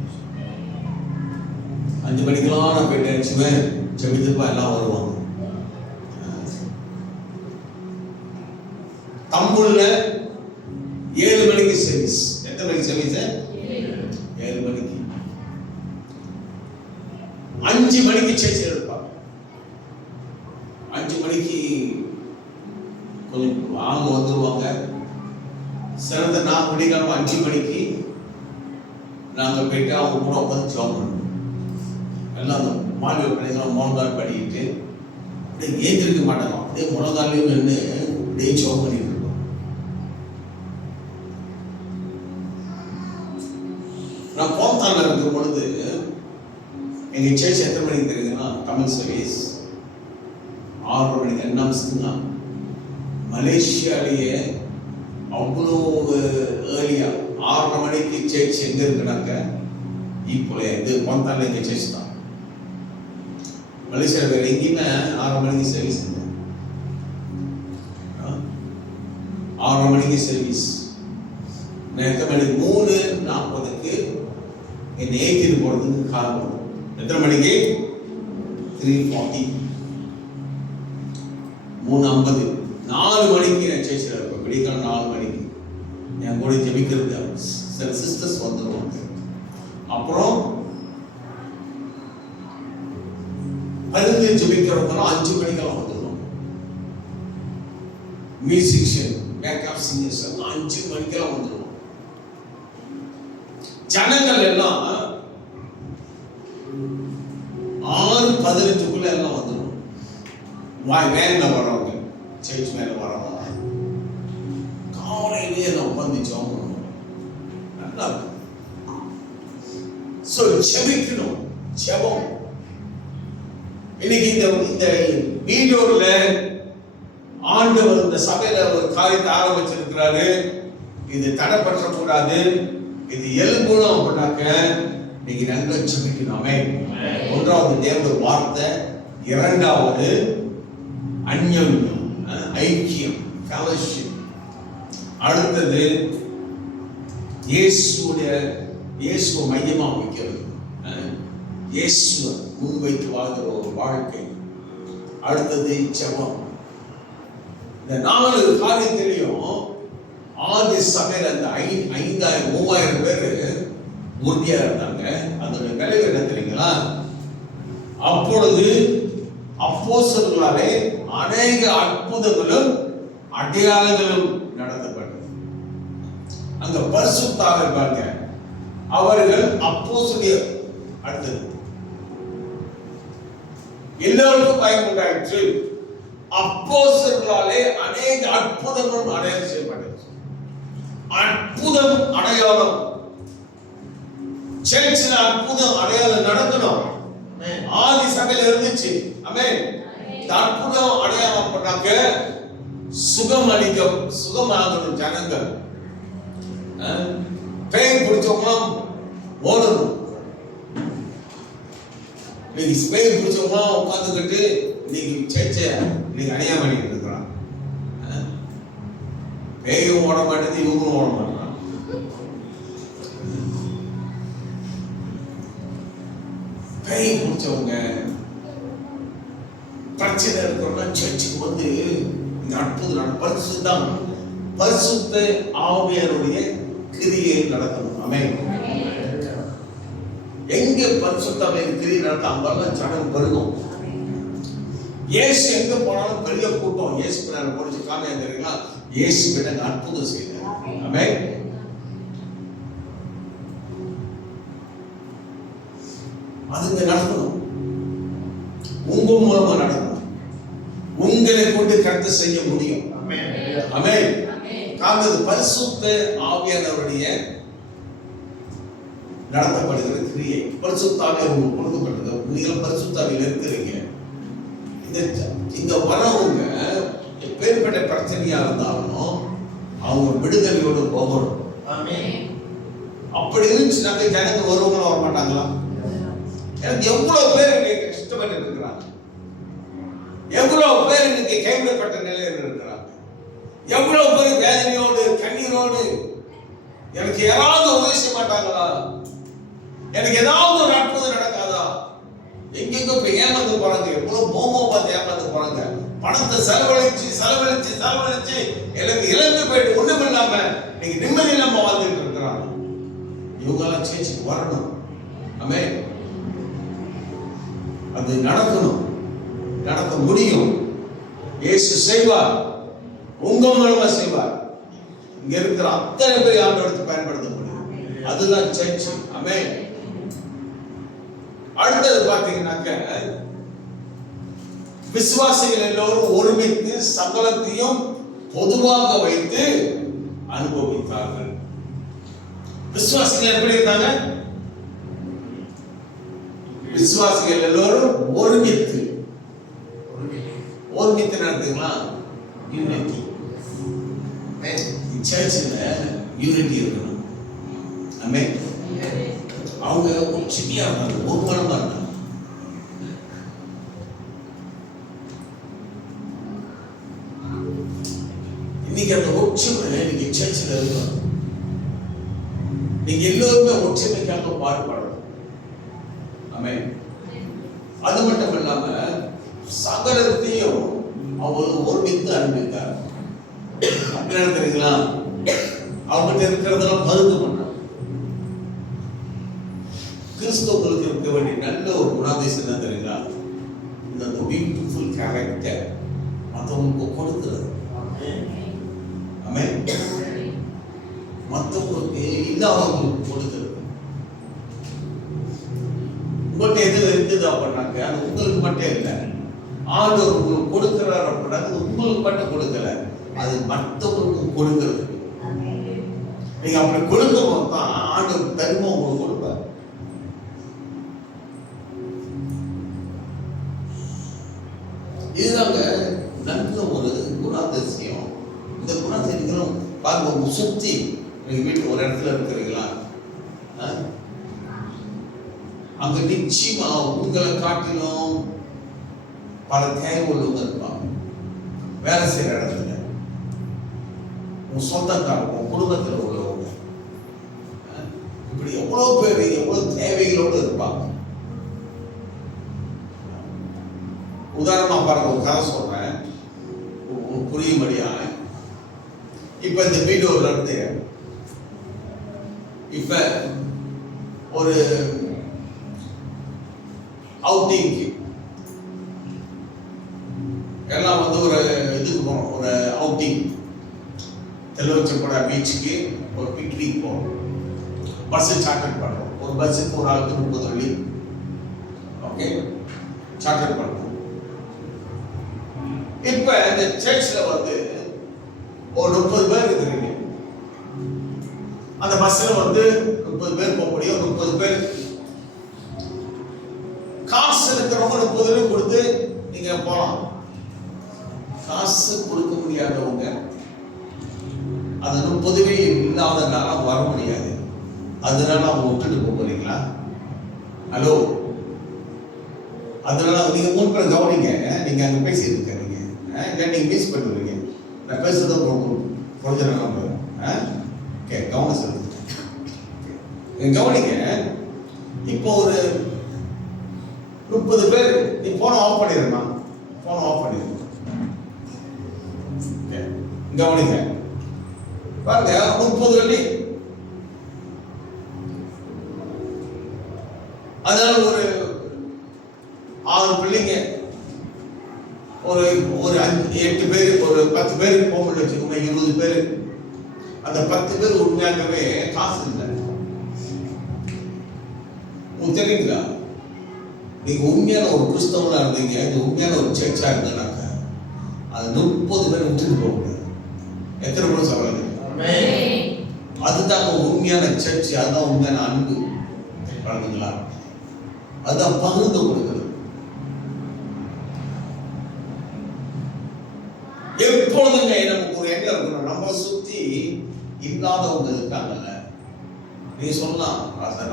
5 மணிக்கெல்லாம் நான் போயிட்டு அடிச்சுவேன், ஜெபித்துப்பா எல்லாம் வருவாங்க. தம்பூர்ல 7 மணிக்கு சர்வீஸ். எத்தனை மணிக்கு சர்வீஸ்? 7 மணிக்கு. 5 மணிக்கு சேர்ச்சில் இருப்பாங்க. 5 மணிக்கு கொஞ்சம் அவங்க வந்துருவாங்க. சிறந்த 4 மணிக்கு 5 மணிக்கு நாங்க போயிட்டு அவங்க கூட உட்காந்து ஜாப் பண்ணுவோம். எல்லாம் அந்த மாநில பிள்ளைங்களாம் மோனங்கால் படிக்கிட்டு அப்படியே ஏந்திருக்க மாட்டாங்க. அப்படியே முழங்காலையும் நின்று அப்படியே ஜாப் பண்ணிட்டு இருக்கோம். நான் கோந்தால இருக்கும் பொழுது எங்க சேர்ச் எத்தனை மணிக்கு தெரியுதுன்னா, தமிழ் சர்வீஸ் 6:30 மணிக்கு. என்ன மிஸ்ஸுங்க, மலேசியாலேயே அவ்வளோ ஏர்லியா 6:30 மணிக்கு சேர்ச் எங்க இருக்குனாக்க இப்போ இது கோந்தால எங்க சேர்ச் தான். மலேசியா வேற எங்கேயுமே 6:30 மணிக்கு சர்வீஸ் இல்லை. 6:30 மணிக்கு சர்வீஸ். நான் எத்தனை மணிக்கு 3:40க்கு என்னை ஏற்றிட்டு போறதுக்கு கார் வரும். எத்தனை மணிக்கு? 3:40, 3:50, 4 மணிக்கு நான் சேர்ச்சில் இருப்பேன். விடிக்காலம் 4 மணிக்கு என் கூட ஜெபிக்கிறது சில சிஸ்டர்ஸ் வந்துடுவாங்க. அப்புறம் பருந்து ஜெபிக்கிறவங்கலாம் 5 மணிக்கெல்லாம் வந்துடுவாங்க. மியூசிஷியன், பேக்கப் சிங்கர்ஸ் எல்லாம் 5 மணிக்கெல்லாம் வந்துடுவாங்க. ஜனங்கள் எல்லாம் 6:15 எல்லாம் வந்துடும். வேன்ல வர்றவங்க, சர்ச் மேல வர்றவங்க காலையிலேயே நான் உட்காந்து ஜெபம் பண்ணுவோம். நல்லா இருக்கும். ஜெபிக்கணும், ஜெபம். இன்னைக்கு இந்த வீடியோல ஆண்டவர் இந்த சபையில ஒரு காரியத்தை ஆரம்பிச்சிருக்கிறாரு. இது தடைப்பற்றக்கூடாது, இது எழும்பணும் அப்படின்னாக்க நீங்க நல்லா ஜெபிக்கணுமே. 1வது தேவனுடைய வார்த்தை, 2வது அந்யோன்யம், ஐக்கியம், ஃபெலோஷிப். அடுத்தது இயேசுவை மையமா வைக்கிறது, இயேசுவை முன்வைத்து வாழ்கிற ஒரு வாழ்க்கை. அடுத்தது ஜெபம். இந்த 4 காரியத்திலையும் ஆதி சபையில அந்த 3,000 பேர் உறுதியா இருந்தாங்க. அதோட விளைவு என்ன தெரியுங்களா? அப்பொழுது அப்போஸ்தலர்களாலே அநேக அற்புதங்களும் அடையாளங்களும் நடத்தப்பட்டது. அங்க பரிசுத்தமாக இருப்பாங்க. அவர்கள் அப்போஸ்தலர். அடுத்தது எல்லாருக்கும் பயம் உண்டாயிற்று. அப்போஸ்தலர்களாலே அநேக அற்புதங்களும் அடையாளம் செய்யப்பட்டது. அற்புதம் அடையாளம். சர்ச்சில் அற்புதம் அடையாளம் நடக்கணும். ஆதி சபையில இருந்துச்சு. ஆமென். இந்த அற்புதம் அடையாளம் பண்ணாக்க சுகமாகணும் ஜனங்கள். பேய் பிடிச்சவங்களாம் ஓடணும். இன்னைக்கு பேய் பிடிச்சவங்களாம் உட்காந்துக்கிட்டு இன்னைக்கு சேச்ச இன்னைக்கு அணியா பண்ணிட்டு இருக்கிறான். பேயும் ஓட மாட்டேது, இவங்களும் ஓட மாட்டான். பேய் பிடிச்சவங்க பிரச்சனை இருக்கிறவங்க சர்ச்சுக்கு வந்து இந்த அற்புதம் பரிசுத்த ஆவியாருடைய கிரியை நடக்கணும். ஆமென். எங்க பரிசுத்த ஆவியார் கிரியை நடத்த அங்கெல்லாம் ஜனம் பெருகும். இயேசு எங்க போனாலும் பெரிய கூட்டம். இயேசு பின்னால போச்சு காமியா தெரியுங்களா? இயேசு கிட்ட அற்புதம் செய்தார். ஆமென். அதுங்க நடக்கணும். உங்க மூலமா நடக்கணும். உங்களை கொண்டு கர்த்தர் செய்ய முடியும். ஆமென். காரணது பரிசுத்த ஆவியானவருடைய நடத்தப்படுகிற கிரியை. பரிசுத்த ஆவியார் உங்களுக்கு கொடுக்கப்பட்டது. நீங்க பரிசுத்த ஆவியில இருக்கிறீங்க. இந்த வரவங்க எப்பேற்பட்ட பிரச்சனையா இருந்தாலும் அவங்க விடுதலையோடு போகணும். அப்படி இருந்துச்சுனாக்க ஜனங்க வருவங்களும் வர மாட்டாங்களா? எனக்கு எவ்வளவு பேர் இன்னைக்கு கஷ்டப்பட்டு இருக்கிறாங்க. எவ்வளவு பேர் இன்னைக்கு கைவிடப்பட்ட நிலையில் இருக்கிறாங்க. எவ்வளவு பேர் வேதனையோடு கண்ணீரோடு எனக்கு யாராவது உதவி செய்ய மாட்டாங்களா? எனக்கு ஏதாவது ஒரு அற்புதம் நடக்காதா? எங்கெங்க போய் ஏமாந்து போறாங்க. எவ்வளவு மோமோ பார்த்து ஏமாந்து போறாங்க. பணத்தை செலவழிச்சு எனக்கு இழந்து போயிட்டு ஒண்ணும் இல்லாம நீங்க நிம்மதி இல்லாம வாழ்ந்துட்டு இருக்கிறாங்க. இவங்க எல்லாம் சேர்ச்சுக்கு வரணும். ஆமென். அது நடக்கணும். நடக்க முடியும். இயேசு செய்வார். உங்க மூலமா செய்வார். இங்க இருக்கிற அத்தனை பேர் ஆண்டவருக்கு பயன்படுத்த முடியும். அதுதான் சர்ச். ஆமென். அடுத்தது பாத்தீங்கன்னாக்க விசுவாசிகள் எல்லோரும் ஒருமித்து சகலத்தையும் பொதுவாக வைத்து அனுபவித்தார்கள். விசுவாசிகள் எப்படி இருந்தாங்க? விசுவாசிகள் எல்லோரும் ஒருமித்து நடத்துங்களா? யூனிட்டி. சர்ச்சில் யூனிட்டி இருக்கணும். ஆமென். அவங்க ஒற்றுமையா இருந்தாங்க, ஒரு மனமா இருந்தாங்க. இன்னைக்கு அந்த ஒற்றுமை நீங்க சர்ச்சில் இருக்கணும். நீங்க எல்லோருமே ஒற்றுமைக்காக பாடுபடணும். ஆமென். அது மட்டும் இல்லாம சகலத்தையும் அவங்க ஒருமித்து அனுப்பிட்டார். அப்படின்னா தெரியுங்களா? அவங்ககிட்ட இருக்கிறதெல்லாம் மருந்து பண்ண கிறிஸ்தவங்களுக்கு இருக்க வேண்டிய நல்ல ஒரு குணாதிசயம் என்ன தெரியுங்களா? இந்த பியூட்டிஃபுல் கேரக்டர் மற்றவங்களுக்கு கொடுக்கிறது. ஆமென். மற்றவங்களுக்கு இல்லாதவங்களுக்கு கொடுக்கிறது. உங்கள்கிட்ட எது இருக்குது அப்படின்னாக்க அது உங்களுக்கு மட்டும் இல்லை. ஆண்டவர் உங்களுக்கு கொடுக்கிறார் அப்படின்னா உங்களுக்கு மட்டும் கொடுக்கல, அது மற்றவங்களுக்கும் கொடுக்கிறது. நீங்க அப்படி கொடுக்கும் போது தான் ஆண்டவர் தருமம் உங்களுக்கு கொடுப்பார். இதுதாங்க நல்ல ஒரு குணாதிசயம். இந்த குணாதிசயம் பாருங்க, சுத்தி நீங்க வீட்டு ஒரு இடத்துல இருக்கிறீங்களா, அங்க நிச்சயமா உங்களை காட்டிலும் பல தேவை உள்ளவங்க இருப்பாங்க. வேலை செய்யற இடத்துல உங்க சொந்தக்காரங்க, உங்க குடும்பத்தில் உள்ளவங்க, இப்படி எவ்வளவு பேர் எவ்வளவு தேவைகளோடு இருப்பாங்க. உதாரணமா பாருங்க, ஒரு கதை சொல்றேன் புரியும்படியா. இப்ப இந்த வீடியோல இருந்து இப்ப ஒரு அவுட்டிங் எல்லாம் வந்து ஒரு இதுக்கு போறோம், ஒரு அவுட்டிங் தெலுவச்சப்பட பீச்சுக்கு ஒரு பிக்னிக் போறோம். பஸ் சார்ட்டர் பண்றோம். ஒரு பஸ்ஸுக்கு ஒரு ஆளுக்கு 30 வெள்ளி. ஓகே, சார்ட்டர் பண்றோம். இப்ப இந்த சர்ச்ல வந்து ஒரு 30 பேர் இருக்கிறீங்க. அந்த பஸ்ல வந்து 30 பேர் போக முடியும். 30 பேர் காசு இருக்கிறவங்க 30 கொடுத்து நீங்க போலாம். காசு கொடுக்க முடியாதவங்க அது 30 இல்லாதனால வர முடியாது, அதனால அவங்க விட்டுட்டு போறீங்களா? ஹலோ, அதனால நீங்க 3 பேர் கவனிங்க. நீங்க அங்க பேசிட்டு இருக்காதீங்க, இல்லை நீங்க மிஸ் பண்ணுவீங்க. நான் பேசுறத கொஞ்சம் கவனம் செலுத்துங்க. கவனிங்க. இப்போ ஒரு 30 பேர், நீ போன ஆஃப் பண்ணிடுமா? போன ஆஃப் பண்ணிடு. கவனிங்க பாருங்க, 30 வெள்ளி. அதனால ஒரு 6 பிள்ளைங்க, ஒரு 8 பேர், ஒரு 10 பேருக்கு போக முடியும் வச்சுக்கோங்க, 20 பேர். அந்த 10 பேர் உண்மையாகவே காசு இல்லை. உங்களுக்கு தெரியுங்களா? நீங்க உண்மையான ஒரு கிறிஸ்தவனா இருந்தீங்க, இது உண்மையான ஒரு சர்ச்சா இருந்தாக்க அது 30 பேர் விட்டுட்டு போக முடியாது. எத்தனை பேர் சொல்றாங்க? அதுதான் உண்மையான சர்ச், அதுதான் உண்மையான அன்பு. பாருங்களா, அதுதான் பகிர்ந்து கொடுக்கிறது. எப்பொழுதுமே நமக்கு ஒரு எண்ணம் இருக்கணும், நம்ம சுத்தி இல்லாதவங்க இருக்காங்கல்ல. நீ சொல்லலாம்,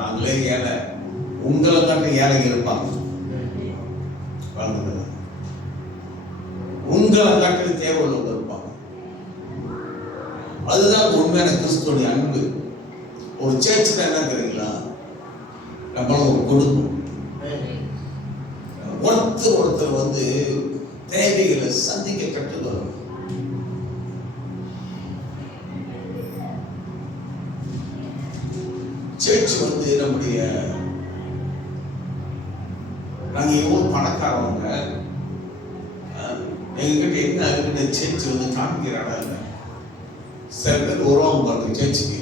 நாங்களே ஏழை, உங்களை காட்ட ஏழைங்க இருப்பாங்க. உங்களை காட்ட தேவையுள்ளவங்க இருப்பாங்க. அதுதான் உண்மையான கிறிஸ்துவோட அன்பு. ஒரு சேர்ச்சுனா என்ன தெரியுங்களா? நம்மளும் ஒரு குடும்பம். ஒருத்தர் வந்து தேவைகளை சந்திக்க கற்றுக்கணும். சர்ச் வந்து நம்முடைய, நாங்க எவ்வளவு பணக்காரவங்க, எங்ககிட்ட என்ன அதுக்கிட்ட சர்ச் வந்து காமிக்கிறாடா இல்லை. சில பேர் வருவாங்க பாருங்க சர்ச்சுக்கு,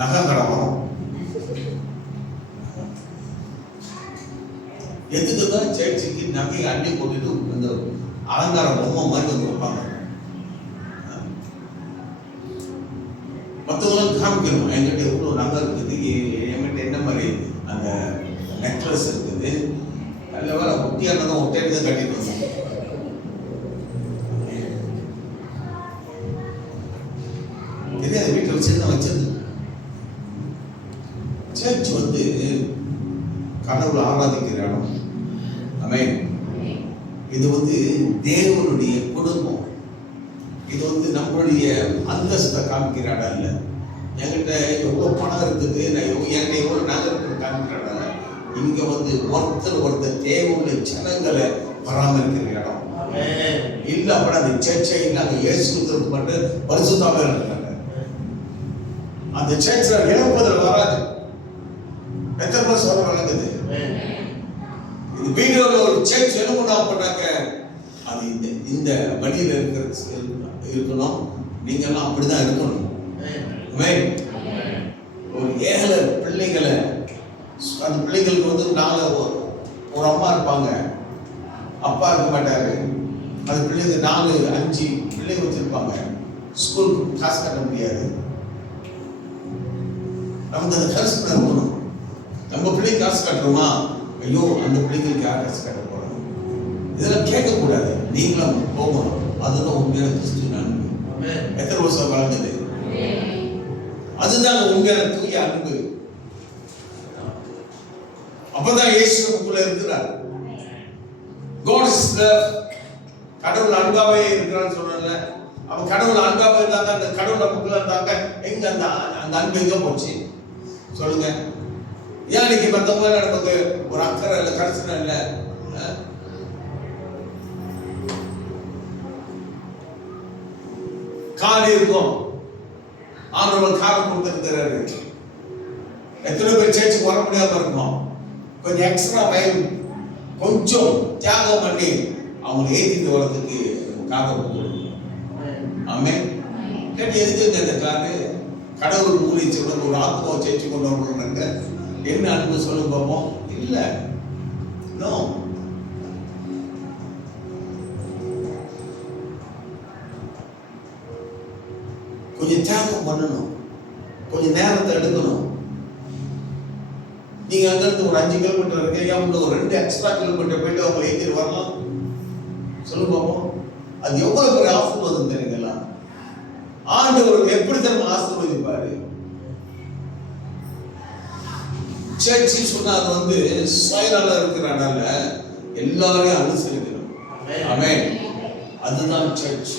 நகை கடை வரும். எதுக்குதான் சர்ச்சுக்கு நகையை அள்ளி போட்டுட்டு இந்த அலங்கார பொம்மை மாதிரி வந்து வைப்பாங்க. மற்றவங்களுக்கு காமிக்கணும், என்கிட்ட எவ்வளோ நகை இருக்குது, என்கிட்ட என்ன மாதிரி அந்த நெக்லஸ் இருக்குது. அதில் வேற குட்டியானதான் ஒட்டையில தான் கட்டிட்டு வந்தோம். தெரியாது, வீட்டில் வச்சிருந்தா வச்சது. சர்ச் வந்து கடவுளை ஆராதிக்கிற இடம். ஆமென். இது வந்து தேவனுடைய குடும்பம். இது வந்து நம்மளுடைய அந்தஸ்தை காமிக்கிற இடம் இல்லை. என்கிட்ட எவ்வளவு பணம் இருக்குது, என்கிட்ட எவ்வளவு நகை இருக்குது காமிக்கிற இடம். இங்க வந்து ஒருத்தர் தேவையுள்ள ஜனங்களை பராமரிக்கிற இடம் இல்ல. அப்படி அந்த சர்ச்சை இல்லை, அங்க இயேசுக்கு மட்டும் பரிசுத்தமாக இருக்காங்க. அந்த சர்ச்சை இழப்பதில் வராது. எத்தனை பேர் சொல்ல வழங்குது? இந்த வீடியோல ஒரு சர்ச் என்ன பண்ணாங்க, அது இந்த வழியில இருக்கணும். நீங்க எல்லாம் அப்படிதான் இருக்கணும். ஒரு ஏழை பிள்ளைகளை, அந்த பிள்ளைங்களுக்கு வந்து ஒரு அம்மா இருப்பாங்க, அப்பா இருக்க மாட்டாரு. அந்த பிள்ளைங்க 4-5 பிள்ளைங்க வச்சிருப்பாங்க. ஸ்கூலுக்கு காசு கட்ட முடியாது. நமக்கு அந்த காசு இருக்கணும். நம்ம பிள்ளைங்க காசு கட்டுறோமா, ஐயோ அந்த பிள்ளைங்களுக்கு யார் காசு கட்ட போறாங்க, இதெல்லாம் கேட்கக்கூடாது. நீங்களும் போகணும். அதுதான் உண்மையான கிறிஸ்துவின் அன்பு. எத்தனை வருஷம் வளர்ந்தது? அதுதான் உண்மையான தூய அன்பு. அப்பதான் இயேசு நமக்குள்ள இருக்கிறார். God is love. கடவுள் அன்பாவே இருக்கிறான்னு சொல்றல. அப்ப கடவுள் அன்பாவே இருந்தாங்க, அந்த கடவுள் நமக்குள்ள இருந்தாங்க. எங்க அந்த அன்பு எங்க போச்சு சொல்லுங்க? ஏன் இன்னைக்கு மத்தவங்க நமக்கு ஒரு அக்கறை இல்லை, கரிசனம் இல்லை? கால் இருக்கும், ஆண்டவர் காலம் கொடுத்திருக்கிறாரு. எத்தனை பேர் சேர்ச்சுக்கு வர முடியாம இருக்கும்? கொஞ்சம் எக்ஸ்ட்ரா மைல், கொஞ்சம் தியாகம் பண்ணி அவங்க ஏற்றிட்டு வரதுக்கு காலம் கொடுக்கணும். ஆமே. கேட்டு எதுக்கு இந்த காரு? கடவுள் ஊழிச்சு ஒரு ஆத்மாவை சேர்ச்சி கொண்டு வரணும்னாங்க. என்ன அன்பு சொல்லு பார்ப்போம்? இல்ல, நோ. கொஞ்சம் தியாகம் பண்ணணும், கொஞ்சம் நேரத்தை எடுக்கணும். நீங்க அங்கிருந்து ஒரு 5 கிலோமீட்டர் இருக்கீங்க, ஒரு 2 எக்ஸ்ட்ரா கிலோமீட்டர் போயிட்டு அவங்க ஏற்றிட்டு வரலாம். சொல்லுங்க பாப்போம். அது எவ்வளவு பெரிய ஆசீர்வாதம் தெரியுங்களா? ஆண்டவர் எப்படி தான் ஆசீர்வதிப்பாரு. சர்ச் சொன்னா அது சுயநலம் இருக்கிறனால எல்லாரையும் அனுசரிக்கணும். ஆமென். அதுதான் சர்ச்.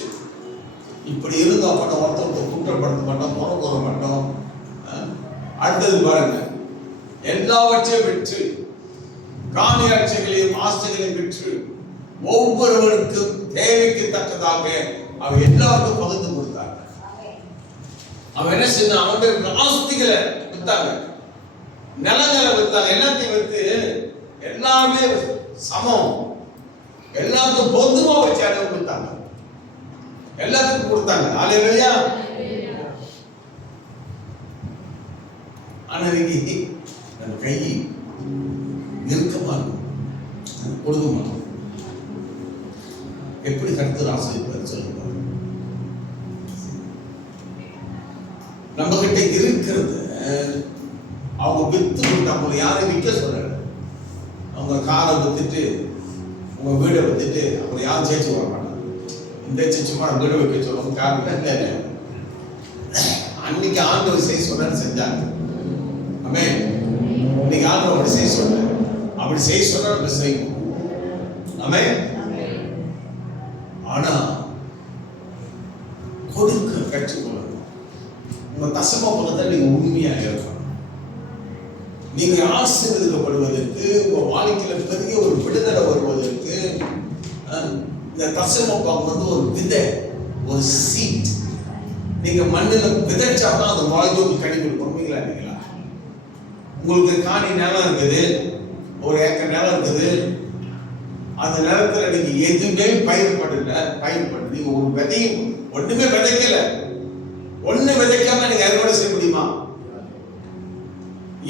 இப்படி இருந்தா மட்டும் ஒருத்தருக்கு குற்றப்படுத்த மாட்டோம், புறம் கூற மாட்டோம். அடுத்தது பாருங்க, எல்லாவற்றையும் விற்று காணியாட்சிகளையும் ஆசைகளையும் விற்று ஒவ்வொருவருக்கும் தேவைக்கு தக்கதாக அவர் எல்லாருக்கும் பகிர்ந்து கொடுத்தாங்க. அவன் என்ன செஞ்ச, அவனுடைய ஆஸ்திகளை வித்தாங்க, நிலங்களை வித்தாங்க, எல்லாத்தையும் வித்து எல்லாமே சமம், எல்லாத்துக்கும் பொதுவா வச்சு அளவு வித்தாங்க, எல்லாத்துக்கும் கொடுத்தாங்க. அல்லேலூயா. ஆனா இன்னைக்கு நம்ம கை இறுக்கமா இருக்கும், கொடுக்குமா? எப்படி கருத்து ஆசிரியர் சொல்லுங்க. நம்ம கிட்ட இருக்கிறது அவங்க வித்து கொடுத்தாங்க. யாரையும் விற்க சொல்லல. அவங்க காரை வித்துட்டு உங்க வீடை வித்துட்டு அப்புறம் யாரும் சேர்த்து வர மாட்டாங்க. இந்த சேர்ச்சி வீடு வைக்க சொல்லுவாங்க. காரணம் அன்னைக்கு ஆண்டவர் செய்ய சொன்ன செஞ்சாங்க. ஆமென். இன்னைக்கு ஆண்டவர் அப்படி செய்ய சொன்ன, அப்படி செய்ய சொன்னா நம்ம செய்வோம். ஆமென். ஆனா கொடுக்க கற்றுக்கொள்ளணும். உங்க தசம பலத்தை நீங்க உண்மையா இருக்கணும். நீங்க ஆசீர்வதிக்கப்படுவதற்கு, உங்க வாழ்க்கையில பெரிய ஒரு விடுதலை வருவதற்கு இந்த தசம பாகம் ஒரு விதை, ஒரு சீட். நீங்க மண்ணில் விதைச்சாதான் அது வாழ்க்கை கனி கொடுக்கும். உண்மைங்களா இல்லைங்களா? உங்களுக்கு காணி நிலம் இருக்குது, ஒரு ஏக்கர் நிலம் இருக்குது, அந்த நேரத்துல நீங்க எதுவுமே பயிர்படல, நீங்க ஒரு விதையும் ஒண்ணுமே விதைக்கல, ஒண்ணு விதைக்காம நீங்க அறுவடை செய்ய முடியுமா?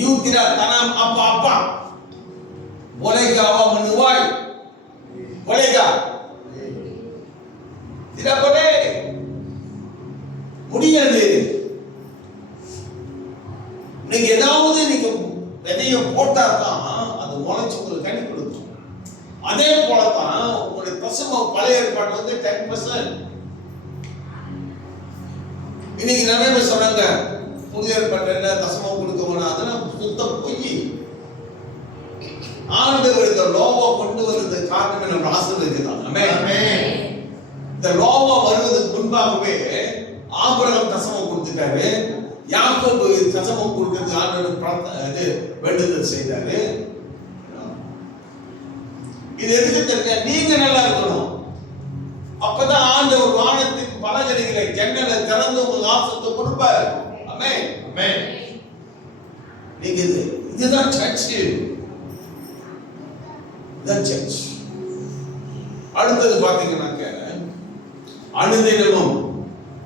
யூத்திரா தனம் அப்பா அப்பா बोलेगा वो मनुवाई बोलेगा tidak boleh முடியாது. நீங்க ஏதாவது நீங்க விதைய போட்டா தான் அது முளைச்சு உங்களுக்கு கனி கொடுக்கும். அதே போலதான் உங்களுடைய தசம பழைய ஏற்பாடு 10%. இன்னைக்கு நிறைய பேர் சொன்னாங்க புதிய ஏற்பாட்டுல தசமம் கொடுக்க வேணாம், அதெல்லாம் சுத்த பொய். ஆண்டவர் இந்த லோவா கொண்டு வருது காரணமே நம்ம ஆசீர்வதிக்கதான். ஆமென். இந்த லோவா வருவதற்கு முன்பாகவே ஆபிரகாம் தசமம் கொடுத்துட்டாரு, யாக்கோபு தசமம் கொடுக்கிறது ஆண்டவர் வேண்டுதல் செய்தாரு. இது எதுக்கு தெரிஞ்சா நீங்க நல்லா இருக்கணும். அப்பதான் ஆண்டவர் வானத்தின் பலகணிகளை ஜன்னலை திறந்து உங்களுக்கு ஆசீர்வாதத்தை கொடுப்பார். ஆமென். ஆமென். நீங்க இதுதான் சர்ச். இதுதான் சர்ச். அடுத்தது பாத்தீங்கன்னாக்க அனுதினமும்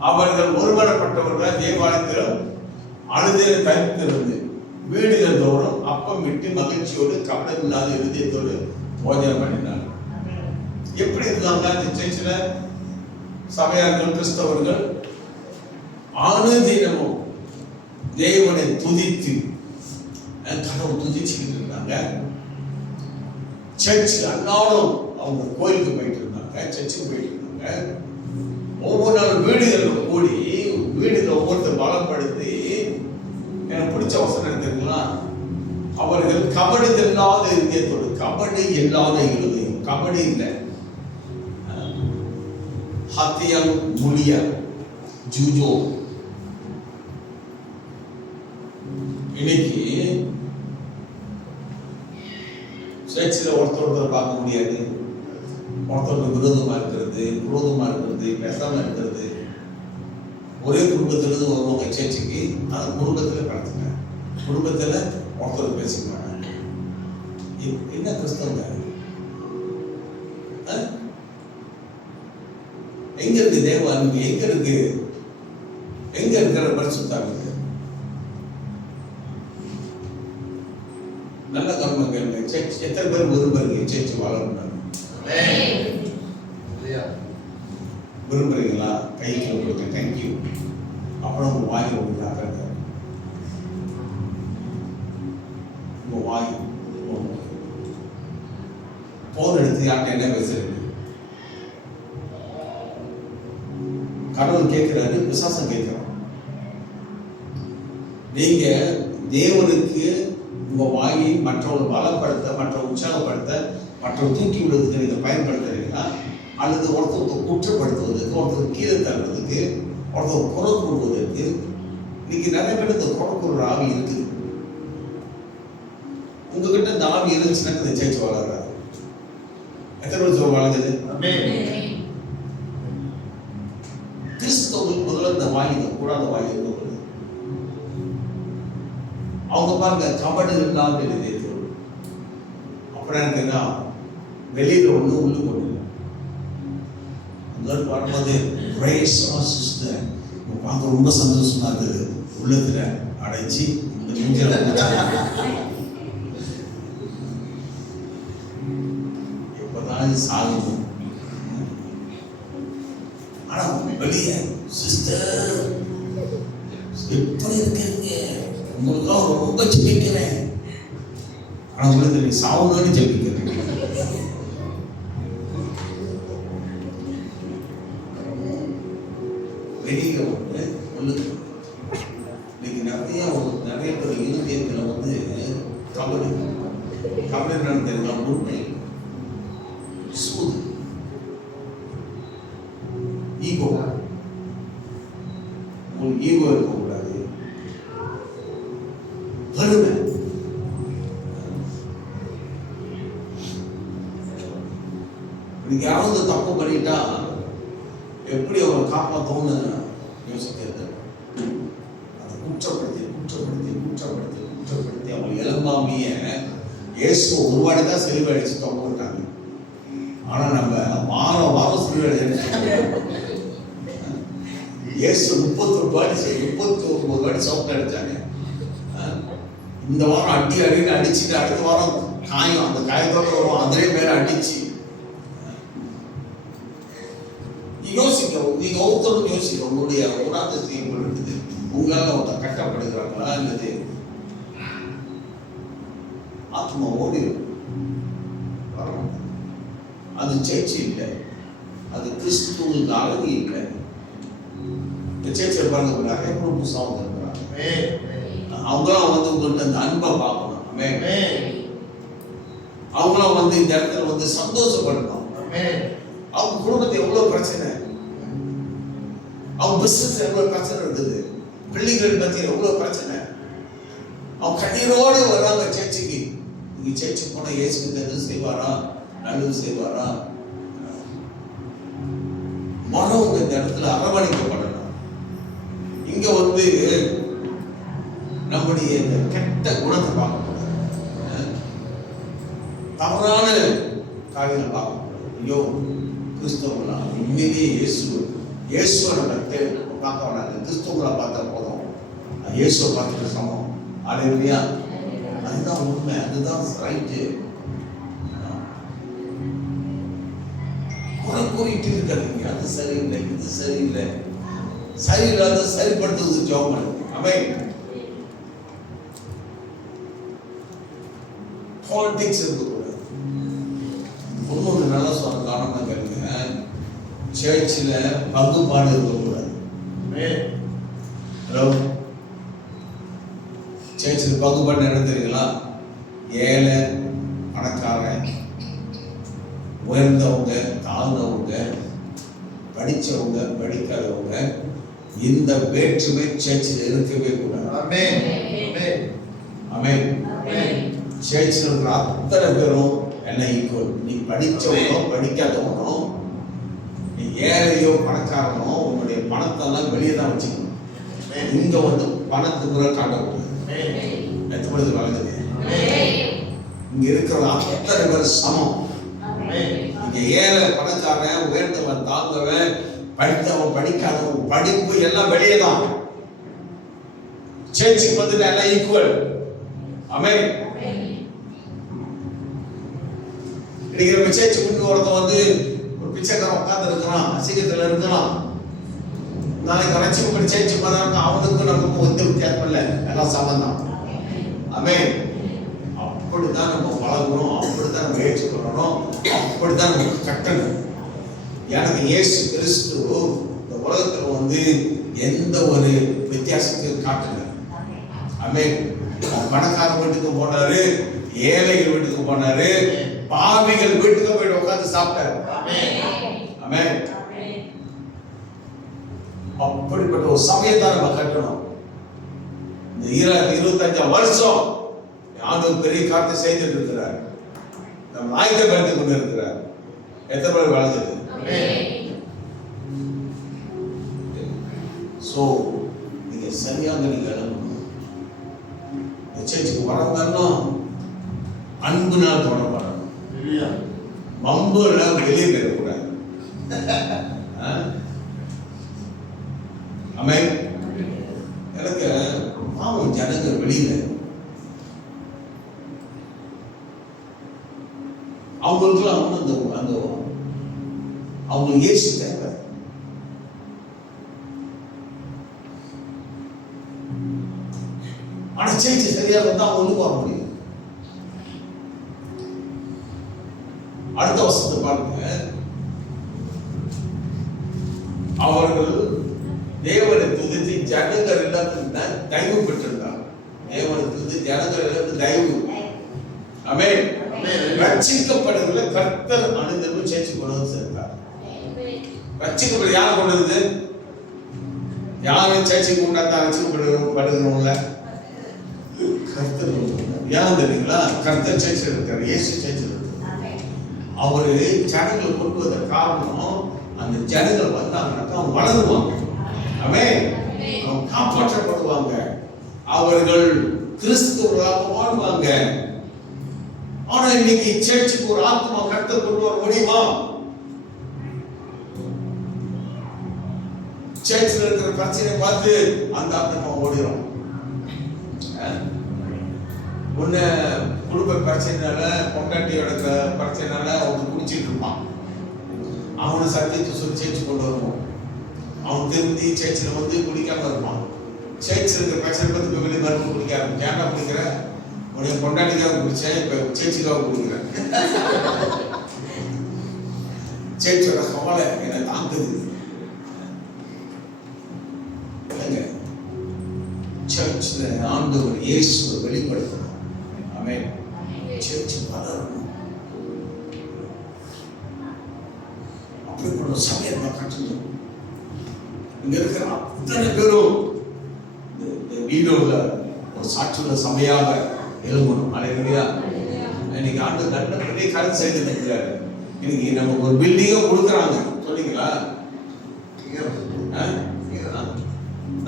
அவர்கள் ஒருமனப்பட்டவர்கள் தேவாலயத்தில் அனுதினம் தரித்திருந்து வீடுகள் தோறும் அப்பம் விட்டு மகிழ்ச்சியோடு கவனமில்லாத இருதயத்தோடு போஜனம் பண்ணினார். எப்படி இருந்தாங்க அந்த சர்ச்சில்? சபையார்கள் கிறிஸ்தவர்கள் அனுதினமும் தேவனை துதித்து கடவுள் துதிச்சுக்கிட்டு இருந்தாங்க. சர்ச் அன்னாலும் அவங்க கோயிலுக்கு போயிட்டு இருந்தாங்க, சர்ச்சுக்கு போயிட்டு இருந்தாங்க. ஒவ்வொரு நாளும் வீடுகளில் கூடி வீடுகளை ஒவ்வொருத்தர் பலப்படுத்தி, எனக்கு பிடிச்ச வசனம் எடுத்துங்களா, அவர்கள் கபடி இல்லாத இருதயத்தோடு, கபடி இல்லாத இருதயம், கபடி இல்லை, ஹத்தியம் முலியா ஜூஜோ. இன்னைக்கு சர்ச்சில் ஒருத்தர் பார்க்க முடியாது, ஒருத்தருக்கு விரோதமா இருக்கிறது, குரோதமா இருக்கிறது, பேசாம இருக்கிறது. ஒரே குடும்பத்திலிருந்து வருவாங்க சர்ச்சுக்கு, அந்த குடும்பத்தில் கடத்துங்க, குடும்பத்தில் ஒருத்தர் பேசிக்க மாட்டாங்க. என்ன கிறிஸ்தவங்க? எங்க இருக்கு தேவ அன்பு? எங்க இருக்கு? எங்க இருக்கிற பரிசுத்தாவி? நல்ல கர்மம் கேளுங்க. சர்ச் எத்தனை பேர் விரும்புறீங்க சர்ச் வளரணும்? விரும்புறீங்களா? கைக்கு உங்களுக்கு தேங்க்யூ. அப்புறம் உங்க வாய் உங்களுக்கு உங்க வாய் போன் எடுத்து யார்கிட்ட என்ன பேசுறது? கடவுள் கேட்கிறாரு, பிசாசம் கேட்கிறான். நீங்க தேவனுக்கு உங்க வாயை மற்றவங்களை பலப்படுத்த, மற்றவங்க உற்சாகப்படுத்த, மற்றவங்க தூக்கி விடுறதுக்கு நீங்க பயன்படுத்துறீங்களா, அல்லது ஒருத்தருக்கு குற்றப்படுத்துவதற்கு, ஒருத்தருக்கு கீழே தள்ளுறதுக்கு, ஒருத்தர் குறை கூறுவதற்கு? இன்னைக்கு நிறைய பேர் இந்த குறை கூறுற ஆவி இருக்குது. உங்ககிட்ட இந்த ஆவி இருந்துச்சுன்னா இந்த சேர்ச்சி வளராது. எத்தனை வருஷம் வளர்ந்தது? கிறிஸ்தவங்களுக்கு முதல்ல இந்த வாய், கூடாத வாய் இருந்தது. அவங்க பாருங்க, கபடு இல்லாமல் எழுதியது. அப்புறம் எனக்கு என்ன, வெளியில ஒண்ணு உள்ளுக்கு ஒண்ணு. அந்த வரும்போது சிஸ்டர் பார்க்க ரொம்ப சந்தோஷமா இருந்தது. உள்ளத்துல அடைச்சி இந்த மூஞ்சில எப்பதான் சாகும். ஆனா வெளியே சிஸ்டர் எப்படி இருக்கீங்க, உங்களுக்காக ரொம்ப ஜெபிக்கிறேன். ஆனா உங்களுக்கு நீ சாவுன்னு ஜெபிக்கிறேன். வெளியில ஒண்ணு உள்ளுக்கு. இன்னைக்கு நிறைய பேர் இலக்கியத்துல வந்து கபடு என்னன்னு தெரியல, உண்மை, சூது, ஈகோ. உங்களுக்கு ஈகோ இருக்கக்கூடாது, பெருமை. யாராவது தப்பு பண்ணிட்டா எப்படி அவரை காப்பாற்றோன்னு யோசிக்கிறது. அதை குற்றப்படுத்தி குற்றப்படுத்தி குற்றப்படுத்தி குற்றப்படுத்தி அவங்க இளம்பாமிய இயேசு ஒரு வாடி தான் சிலுவை அடிச்சு தொங்க விட்டாங்க. ஆனா நம்ம வாரம் சிலுவை அடிச்சு இயேசு 39 வாடி சவுண்ட் அடிச்சாங்க. இந்த வாரம் அடின்னு அடிச்சுட்டு அடுத்த வாரம் காயம், அந்த காயத்தோட வரும், அதிலே மேல அடிச்சு. யோசிக்க, நீங்க ஒவ்வொருத்தரும் யோசிக்க, உங்களுடைய குணாதிசயம் எப்படி இருக்குது, உங்களால ஒருத்தர் கட்டப்படுகிறாங்களா, இல்லது ஆத்மா ஓடி வரணும். அது சேர்ச்சி இல்லை, அது கிறிஸ்துவுக்கு அழகு இல்லை. இந்த சேர்ச்சியில் பாருங்க, நிறைய பேர் புதுசாக வந்துருக்கிறாங்க. அவங்களாம் வந்து உங்கள்கிட்ட அந்த அன்பை பார்க்கணும். அவங்களாம் வந்து இந்த இடத்துல வந்து சந்தோஷப்படணும். அவங்க குடும்பத்தை எவ்வளவு பிரச்சனை, அவங்க பிசினஸ் எவ்வளவு பிரச்சனை இருக்குது, பிள்ளைகள் பத்தி எவ்வளவு பிரச்சனை, அவங்க கண்ணீரோடு வராங்க சேர்ச்சிக்கு. நீங்க சேர்ச்சி போன இயேசுக்கு எது செய்வாரா, நல்லது செய்வாரா? மனம் இந்த இடத்துல அரவணைக்கப்படணும். இங்க வந்து நம்முடைய இந்த கெட்ட குணத்தை பார்க்கக்கூடாது, தவறான காரியங்களை பார்க்கக்கூடாது. ஐயோ கிறிஸ்தவங்களா, உண்மையிலேயே இயேசுவை நம்ம பார்க்க வேண்டாம், கிறிஸ்தவங்களை பார்த்தா போதும், இயேசுவை பார்த்துட்டு சமம். அல்லேலூயா. அதுதான் உண்மை, அதுதான் ரைட்டு. குறை கூறிட்டு இருக்காதீங்க, அது சரியில்லை, இது சரியில்லை, சரியில்லாத சரிப்படுத்துவது ஜெபம் பண்ணுங்க. ஆமென். பாலிடிக்ஸ் இருக்கக்கூடாது. ஒன்னொன்று நல்லா சொல்ல காரணம் கேளுங்க, சர்ச்சில் பகுப்பாடு இருக்கக்கூடாது. ஹலோ, சர்ச்சில் பகுப்பாடு என்ன தெரியுங்களா? ஏழை பணக்காரன், உயர்ந்தவங்க தாழ்ந்தவங்க, படித்தவங்க படிக்காதவங்க, இந்த வேற்றுமை சர்ச்சில் இருக்கவே கூடாது. ஆமென். சர்ச்சில் இருக்கிற அத்தனை பேரும் என்ன ஈக்குவல். நீ படித்தவனோ படிக்காதவனோ, நீ ஏழையோ பணக்காரனோ, உன்னுடைய பணத்தெல்லாம் வெளியே தான் வச்சுக்கணும். இங்க வந்து பணத்துக்குள்ள காட்டக்கூடாது. எத்தனை வழங்குது? இங்க இருக்கிற அத்தனை பேர் சமம். இங்க ஏழை பணக்காரன், உயர்ந்தவன் தாழ்ந்தவன், படித்தவன் படிக்காதவன், படிப்பு எல்லாம் வெளியே தான். சர்ச்சுக்கு வந்துட்டு எல்லாம் ஈக்குவல். ஆமென். இன்னைக்கு நம்ம சேர்ச்சி கொண்டு வரத வந்து ஒரு பிச்சைக்காரன் உட்கார்ந்து இருக்கிறான், அசிங்கத்தில் இருக்கிறான். நாளைக்கு கரைச்சி பண்ணி சேர்ச்சி பண்ணாங்க, அவனுக்கும் நமக்கும் எந்த வித்தியாசம் இல்லை, எல்லாம் சமந்தான். ஆமென். அப்படித்தான் நம்ம பழகணும், அப்படித்தான் நம்ம ஏற்றுக்கொள்ளணும், அப்படித்தான் நமக்கு கட்டணும். எனக்கு இயேசு கிறிஸ்து இந்த உலகத்துல வந்து எந்த ஒரு வித்தியாசத்தையும் காட்டல. ஆமென். பணக்கார வீட்டுக்கு போனாரு, ஏழைகள் வீட்டுக்கு போனாரு, பாவிகள் வீட்டுக்கு போயிட்டு உட்கார்ந்து சாப்பிட்டாரு. ஆமென். அப்படிப்பட்ட ஒரு சமயத்தை நம்ம கட்டணும். இந்த 25 வருஷம் ஆண்டவர் பெரிய காரியத்தை செய்துட்டு இருக்கிறார். நம்ம ஆயத்தப்படுத்தி கொண்டு இருக்கிறார். எத்தனை பேர் வாழ்ந்தது? சோ நீங்க சரியாக நீங்க சர்ச்சுக்கு வரணும்னா அன்புனால் தொடரப்படணும். மம்புல வெளியே போயிடக்கூடாது. ஆமென். எனக்கு பாவம் ஜனங்க வெளியில அவங்களுக்குலாம் அந்த அவங்க இயேசு தேவை. ஆனா சேர்ச்சி சரியா வந்தா அவங்க ஒண்ணு வர முடியும். அடுத்த வசனத்தை பாருங்க. அவர்கள் தேவனை துதித்து ஜனங்கள் எல்லாத்துக்கும் தயவு பெற்றிருந்தார். தேவனை துதித்து ஜனங்கள் எல்லாத்துக்கும் தயவு. ஆமென். ரட்சிக்கப்படுகிற கர்த்தர் அனுதினமும் சேர்ச்சி கொண்டு வந்து சேர்த்தார். ரட்சிக்கப்பட யார் கொண்டு வந்து? யாரும் சேர்ச்சி கொண்டாந்தா ரட்சிக்கப்படுகிறவங்கள கர்த்தர். ஏன் தெரியுங்களா? கர்த்தர் சேர்ச்சி இருக்காரு, இயேசு சேர்ச்சி இருக்காரு. அவரு ஜனங்களை கொண்டு வந்த காரணம், அந்த ஜனங்கள் வந்தாங்கன்னாக்கா அவங்க வளருவாங்க. ஆமென். அவங்க காப்பாற்றப்படுவாங்க. அவர்கள் கிறிஸ்துவர்களாக வாழ்வாங்க. ஆனா இன்னைக்கு சர்ச்சுக்கு ஒரு ஆத்மா கர்த்தர் கொண்டு வர முடியுமா? சர்ச்சில் இருக்கிற பிரச்சனை பார்த்து அந்த ஆத்மா ஓடிடும். ஒன்னு குடும்ப பிரச்சனைனால, பொண்டாட்டியோட பிரச்சனைனால அவன் குடிச்சிட்டு இருப்பான். அவனை சத்தியத்தை சொல்லி சேர்ச்சி கொண்டு வருவான். அவன் திரும்பி சேர்ச்சில் வந்து குடிக்காம இருப்பான். சேர்ச்சில் இருக்கிற பிரச்சனை பார்த்து வெளியே மருந்து குடிக்க ஆரம்பிச்சு. ஏன்னா குடிக்கிற உடைய பொண்டாட்டிக்காக குடிச்சேன், இப்ப சேர்ச்சிக்காக குடிக்கிறேன். சேர்ச்சியோட கவலை என்னை தாக்குது. சர்ச்ல ஆண்டவர் இயேசுவை வெளிப்படுத்தணும். ஆமென். சர்ச் வளரணும். அப்படிப்பட்ட சமயத்தை கட்டணும். இங்க இருக்கிற அத்தனை பேரும் வீடோட ஒரு சாட்சியுள்ள சபையாக எழுமணும். அல்லேலூயா. இன்னைக்கு ஆண்டு நல்ல பெரிய காரியம் செய்து இருக்கிறாரு. இன்னைக்கு நமக்கு ஒரு பில்டிங்கை கொடுக்குறாங்க. சொன்னீங்களா?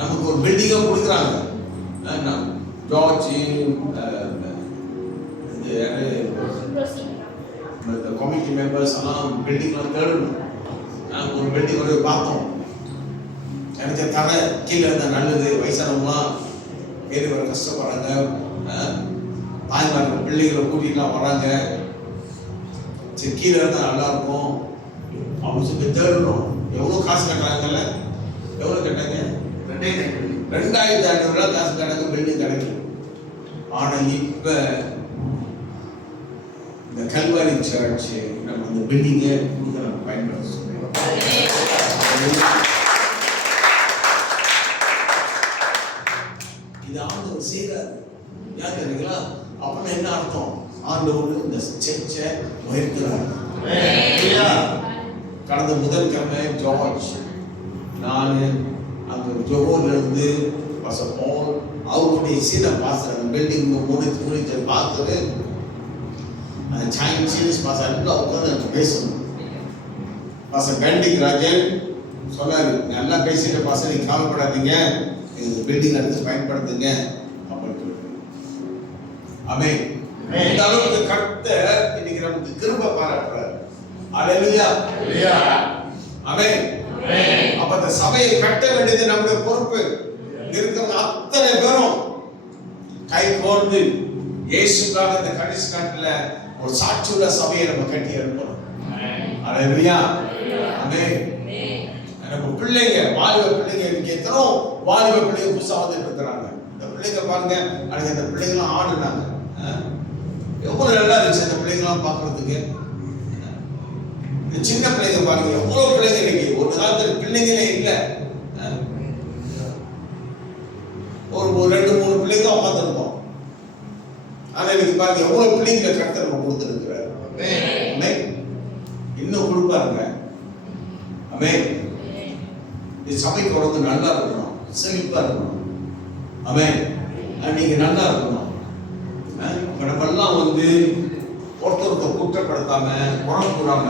நமக்கு ஒரு பில்டிங்கை கொடுக்குறாங்க. ஜார்ஜ் கமிட்டி மெம்பர்ஸ் எல்லாம் பில்டிங்லாம் தேடணும். நாங்கள் ஒரு பில்டிங் பார்த்தோம். எனக்கு தர கீழே இருந்தால் நல்லது. வயசானவங்களாம் ஏறி வர கஷ்டப்படுறாங்க. தாய்மார்கள் பிள்ளைகளை கூட்டிகிட்டுலாம் வராங்க. சரி கீழே இருந்தால் நல்லா இருக்கும் அப்படின்னு சொல்லி தேடணும். எவ்வளோ காசு கட்டுறாங்கல்ல? எவ்வளோ கட்டாங்க? 2500 காசு கணக்கு பில்டிங் கிடைக்கும். ஆனா இப்ப இந்த கல்வாரி சர்ச் நம்ம அந்த பில்டிங்கை கொடுக்க நம்ம பயன்படுத்த சொல்றோம். இது ஆண்டவர் செய்யறாரு. ஏன் தெரியுங்களா? அப்படின்னா என்ன அர்த்தம்? ஆண்டவர் இந்த சர்ச்சை உயர்த்துறாரு. கடந்த முதல்கிழமை ஜார்ஜ், நான் அங்கே ஜோஹர்ல இருந்து பாஸ்டர் பால் அவருடைய சீனை பாஸ்டர் பில்டிங் மூணு பார்த்துட்டு அந்த சைன் சீரியஸ் பாஸ்டர் எல்லாம் உட்காந்து பேசணும். பாஸ்டர் பெண்டிங் ராஜன் சொன்னாரு, நல்லா பேசிட்டு பாஸ்டர் நீங்க கவலைப்படாதீங்க, இந்த பில்டிங் எடுத்து பயன்படுத்துங்க அப்படின்னு சொல்லிட்டு. ஆமென். இந்த அளவுக்கு கர்த்தர் இன்னைக்கு நமக்கு கிருபை பாராட்டுறாரு. அல்லேலூயா. ஆமென். அப்ப அந்த சபையை கட்ட வேண்டியது நம்முடைய பொறுப்பு. இருக்கிற அத்தனை பேரும் கை கோர்ந்து இயேசுக்காக இந்த கடைசி நாட்கள்ல ஒரு சாட்சியுள்ள சபையை நம்ம கட்டி எழுப்பணும். அல்லேலூயா. ஆமென். நம்ம பிள்ளைங்க, வாலிப பிள்ளைங்க, இன்னைக்கு எத்தனோ வாலிப பிள்ளைங்க புதுசா வந்துட்டு இருக்கிறாங்க. இந்த பிள்ளைங்க பாருங்க, அன்னைக்கு அந்த பிள்ளைங்களாம் ஆடுனாங்க. எவ்வளவு நல்லா இருந்துச்சு அந்த பிள்ளைங்களாம் பார்க்கறதுக்கு. சின்ன பிள்ளைங்க பாருங்க, எவ்வளவு பிள்ளைங்க இருக்கு. ஒரு காலத்துல பிள்ளைங்களே இல்லை. ஒரு 2-3 பிள்ளைங்க உட்காந்துருக்கோம். ஆனா இன்னைக்கு பாருங்க எவ்வளவு பிள்ளைங்களை கர்த்தர் நம்ம கொடுத்துருக்கிறார். இன்னும் கொடுப்பாருங்க. ஆமென். இந்த சபை தொடர்ந்து நல்லா இருக்கணும், செழிப்பா இருக்கணும். ஆமென். நீங்க நல்லா இருக்கணும். நம்மெல்லாம் ஒருத்தருக்கு குற்றப்படுத்தாம, குணம் கூடாம,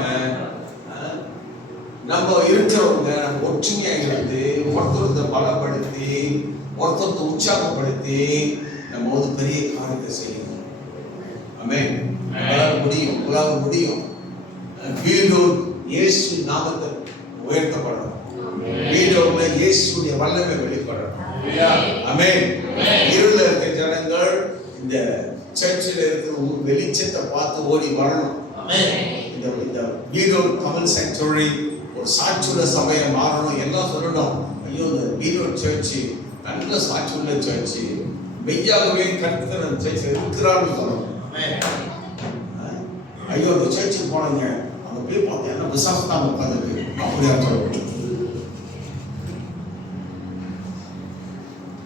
நம்ம இருக்கிறவங்க நம்ம ஒற்றுமையா இருந்து ஒருத்தரத்தை பலப்படுத்தி ஒருத்தரத்தை உற்சாகப்படுத்தி நம்ம பெரிய காரியத்தை செய்யணும். ஆமென். முடியும், உங்களால முடியும். வீடூர் இயேசு நாமத்தை உயர்த்தப்படணும். வீடூர்ல இயேசுடைய வல்லமை வெளிப்படணும். ஆமென். இருள இருக்க ஜனங்கள் இந்த சர்ச்சில் இருக்கிற வெளிச்சத்தை பார்த்து ஓடி வரணும். இந்த வீடூர் தமிழ் சென்ச்சுரி ஒரு சாட்சியுள்ள சபையை மாறணும். எல்லாம் சொல்லணும், ஐயோ இந்த வீடூர் சர்ச்சு நல்ல சாட்சியுள்ள சர்ச்சு, மெய்யாகவே கர்த்தர் சர்ச் இருக்கிறான்னு சொல்லணும். ஐயோ அந்த சர்ச்சுக்கு போனீங்க, அங்க போய் பார்த்தீங்கன்னா விசாசத்தான் உட்காந்துருக்கு அப்படியா சொல்லணும்.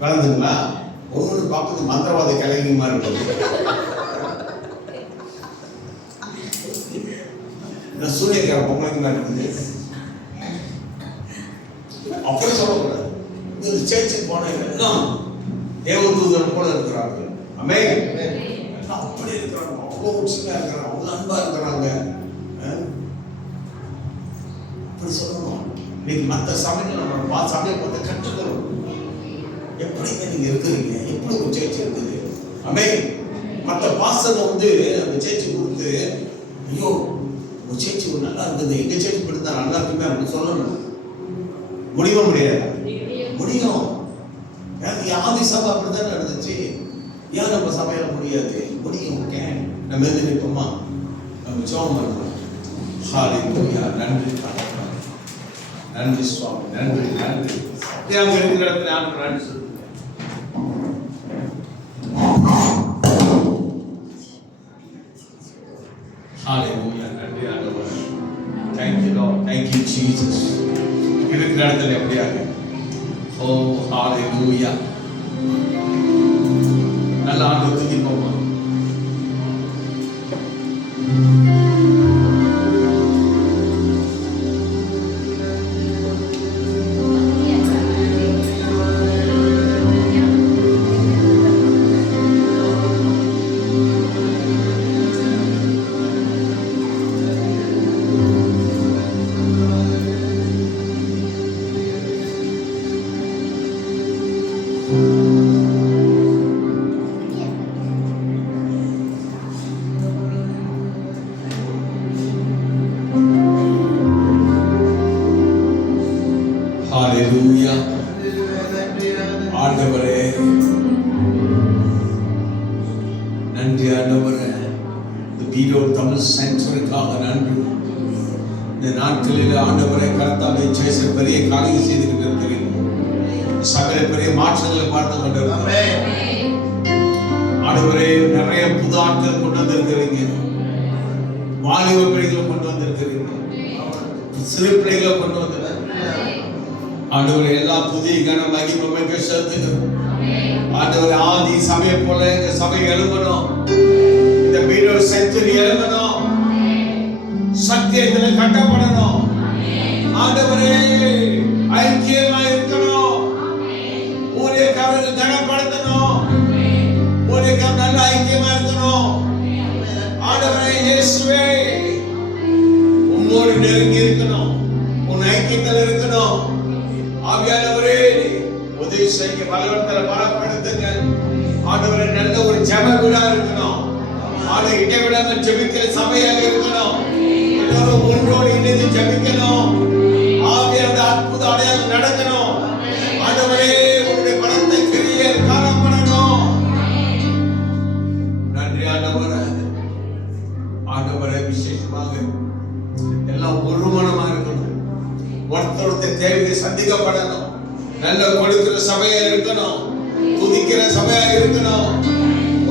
கலந்துங்களா? ஒன்று பார்க்கறது மந்திரவாத கிழங்கு மாதிரி இருக்குது. சூரியக்கார பொங்கலுக்கு மாதிரி இருக்குது. அப்படி சொல்லக்கூடாது. இந்த சேர்ச்சுக்கு போனீங்கன்னா தேவதூதர் போல இருக்கிறார்கள். ஆமென். அப்படி இருக்கிறாங்க, அவ்வளோ உச்சியா இருக்கிறாங்க, அவ்வளோ அன்பா இருக்கிறாங்க. அப்படி சொல்லணும். இன்னைக்கு மற்ற சமயங்கள் நம்ம சமயம் பார்த்து கற்றுக்கணும். எப்படிங்க நீங்க இருக்கிறீங்க, எப்படி ஒரு சேர்ச்சி இருக்குது. ஆமென். மற்ற பாசனை அந்த சேர்ச்சி கொடுத்து, ஐயோ ஒரு சேர்ச்சி நல்லா இருக்குது, எங்க சேர்ச்சி கொடுத்தா நல்லா இருக்குமே அப்படின்னு சொல்லணும். முடிய முடியாது? முடியும். யாதி சபை அப்படித்தான் நடந்துச்சு. ஏன் நம்ம சபையில முடியாது? முடியும். நம்ம எது நிற்போமா? நம்ம ஜெபம் பண்ணுவோம். ஹல்லேலூயா. நன்றி நன்றி சுவாமி, நன்றி நன்றி. அங்க இருக்கிற இடத்துல நன்றி சொல்லுங்க. ஹல்லேலூயா. நன்றி ஆண்டவரே. Thank you Lord. Thank you Jesus. இருக்கிற இடத்துல எப்படியாக? ஓ ஹல்லேலூயா. நல்ல ஆண்டவரை தூக்கி போமா. ஹல்லேலூயா. ஆண்டவரே நன்றி. ஆண்டவரே இந்த வீடூர் தமிழ் சென்ச்சுரிக்காக நன்றி. இந்த நாட்களில் ஆண்டவரே கர்த்தாவே சேச பெரிய காரியம் செய்துகிட்டு இருக்கிறீங்க. சகல பெரிய மாற்றங்களை பார்த்து கொண்டிருக்கிறோம். ஆண்டவரே நிறைய புது ஆட்கள் கொண்டு வந்திருக்கிறீங்க. வாலிப பிள்ளைகளை கொண்டு வந்திருக்கிறீங்க. சிறு பிள்ளைகளை கொண்டு வந்திருக்கிறீங்க. ஆண்டவரே எல்லா புதிய கன மகிமைக்கு செலுத்துகிறோம். ஆண்டவரே ஆதி சபையை போல இந்த சபை எழும்பணும். இந்த வீடூர் சென்ச்சுரி எழும்பணும். சத்தியத்தில் கட்டப்படணும். ஆண்டவரே ஐக்கியமா இருக்கணும். ஊழியக்காரர்கள் கனப்படுத்தணும். ஊழியக்காரர் நல்ல ஐக்கியமா இருக்கணும். ஆண்டவரே இயேசுவே உம்மோடு நெருங்கி இருக்கணும். உன் ஐக்கியத்தில் இருக்கணும். ஆவியானவரே உதவி செய்ய பலவர்த்தல பலப்படுத்துங்க. ஆண்டவரே நல்ல ஒரு ஜெப வீடா இருக்கணும். ஆண்டவரே இடைவிடாம ஜெபிக்கிற சபையாக இருக்கணும். எல்லாரும் ஒன்றோடு இணைந்து ஜெபிக்கணும். ஆவியானவரே அற்புத அடையாளம் நடக்கணும். ஆண்டவரே உங்களுடைய பலத்தை கிரியை காணப்படணும். நன்றி ஆண்டவரே. ஆண்டவரே விசேஷமாக எல்லாம் ஒருமனமா இருக்கணும். ஒருத்தருடைய தேவையை சந்திக்கப்படணும். நல்ல கொடுக்கிற சபையா இருக்கணும். துதிக்கிற சபையா இருக்கணும்.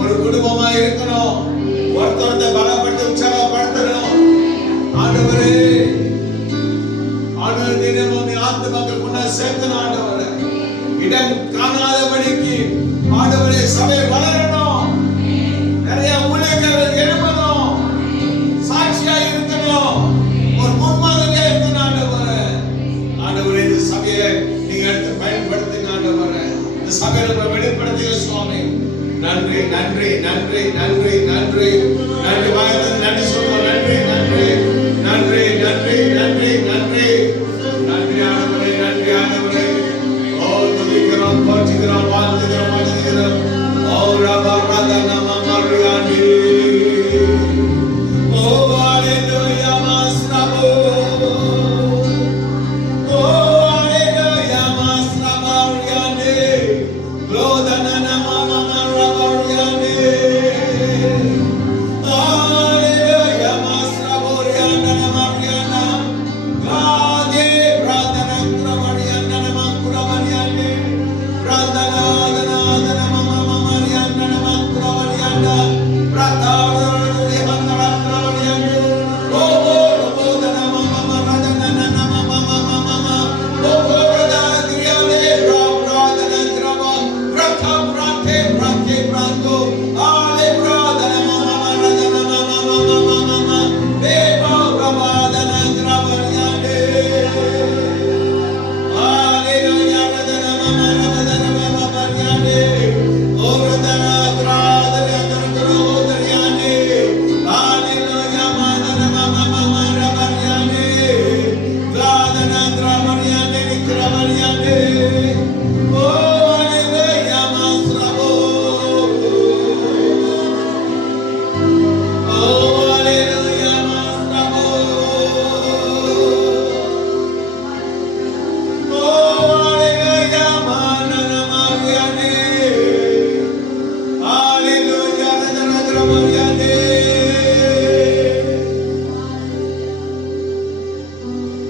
ஒரு குடும்பமா இருக்கணும். ஒருத்தருடைய பலப்படுத்த உற்சாகப்படுத்தணும். ஆண்டவரே நன்றி நன்றி நன்றி நன்றி நன்றி நன்றி வாழ்த்து நன்றி சொல்லுவோம். நன்றி நன்றி நன்றி நன்றி நன்றி நன்றி நன்றி ஆண்டவரே, நன்றி ஆண்டவரே. ஓ துதிக்கிறோம், போற்றுகிறோம், வாழ்த்துகிறோம், வணங்குகிறோம். ஓ ரபா ரதா நம மரியாண்டி. ஓ ஹalleluya மாஸ்ரபோ. ஓ ஹalleluya மாஸ்ரபரியாண்டி. க்ளோதன நம மரபரியாண்டி. ஹalleluya மாஸ்ரபரியாண்டி நமரியானா. காதே பிரார்த்தன குரமரியாண்டி நம குரமரியாண்டி. பிரார்த்தன ஆதன நம மரியாண்டி நம குரமரியாண்டி. பிரார்த்தன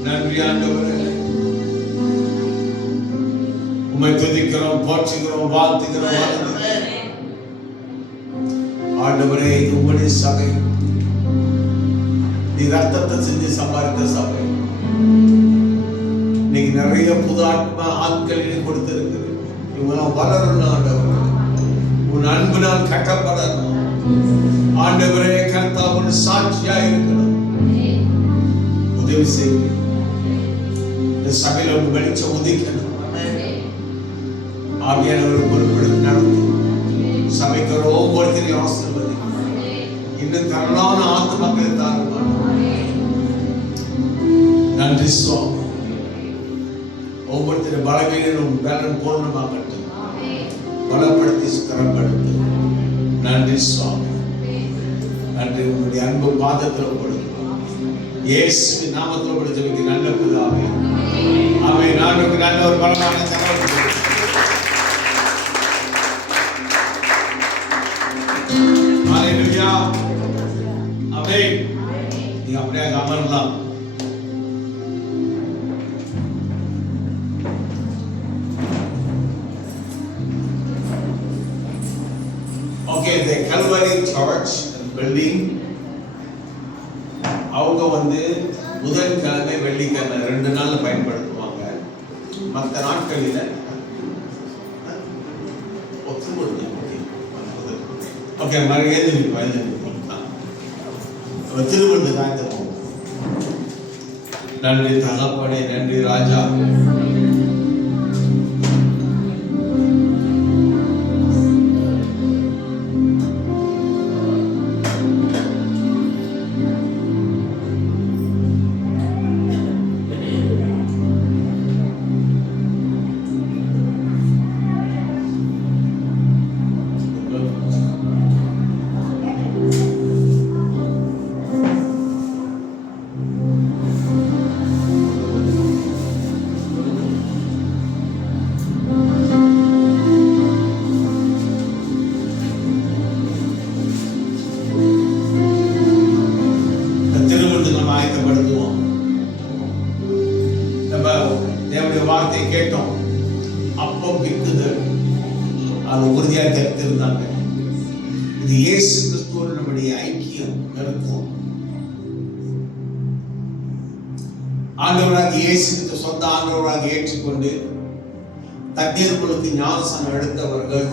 நன்றி ஆண்டவரே, உம்மை துதிக்கிறோம், போற்றுகிறோம், வாழ்த்துகிறோம், வணங்குகிறோம். ஆண்டவரே, இது உம்முடைய சபை, நீ ரத்தத்தை சிந்தி சம்பாதித்த சபை. இன்னைக்கு நிறைய புது ஆட்கள் கொடுத்திருக்கிறது. இவங்கெல்லாம் வளரணும் ஆண்டவரே, உன் அன்பினால் கட்டப்படணும் ஆண்டவரே. கர்த்தாவுடைய சாட்சியா இருக்கணும். உதவி செய்ய இந்த சபையில ஒரு வெளிச்சம் உதிக்கணும். ஆவியானவர் பொறுப்பெடுத்து நடத்தும். சபைக்கு ஒவ்வொருத்தரையும் ஆசீர்வதி. இன்னும் தரலான ஆத்து மக்களை தாருமான. நன்றி சுவாமி. ஒவ்வொருத்தரும் பலவீனம் பலன் பூர்ணமாகட்டும். பலப்படுத்தி ஸ்திரப்படுத்து. நன்றி சுவாமி. நன்றி. உங்களுடைய அன்பு பாதத்தில் கொடுக்கும். இயேசு நாமத்தில் படிச்சவருக்கு நல்ல பிதாவே. ஆமென். நான் நல்ல ஒரு பலமான சகோதரர். ஹalleluya. ஆமென். நீ அப்படியே அமரலாம். Okay, the Calvary Church building அவங்க புதன்கிழமை வெள்ளிக்கிழமை 2 நாள்ல பயன்படுத்துவாங்க. மற்ற நாட்களில் ஓகே மாதிரி திருவண்ணு காய்த்தோம். நன்றி தகப்பனே, நன்றி ராஜா. வார்த்தை கேட்டோம். அப்போ பிக்குதல் அது உறுதியாக தெரிவித்திருந்தாங்க. இது இயேசு கிறிஸ்துவோடு நம்முடைய ஐக்கியம் நெருக்கம். ஆண்டவராக இயேசு கிறிஸ்து சொந்த ஆண்டவராக ஏற்றுக்கொண்டு தண்ணீர் குளத்து ஞானஸ்நானம் எடுத்தவர்கள்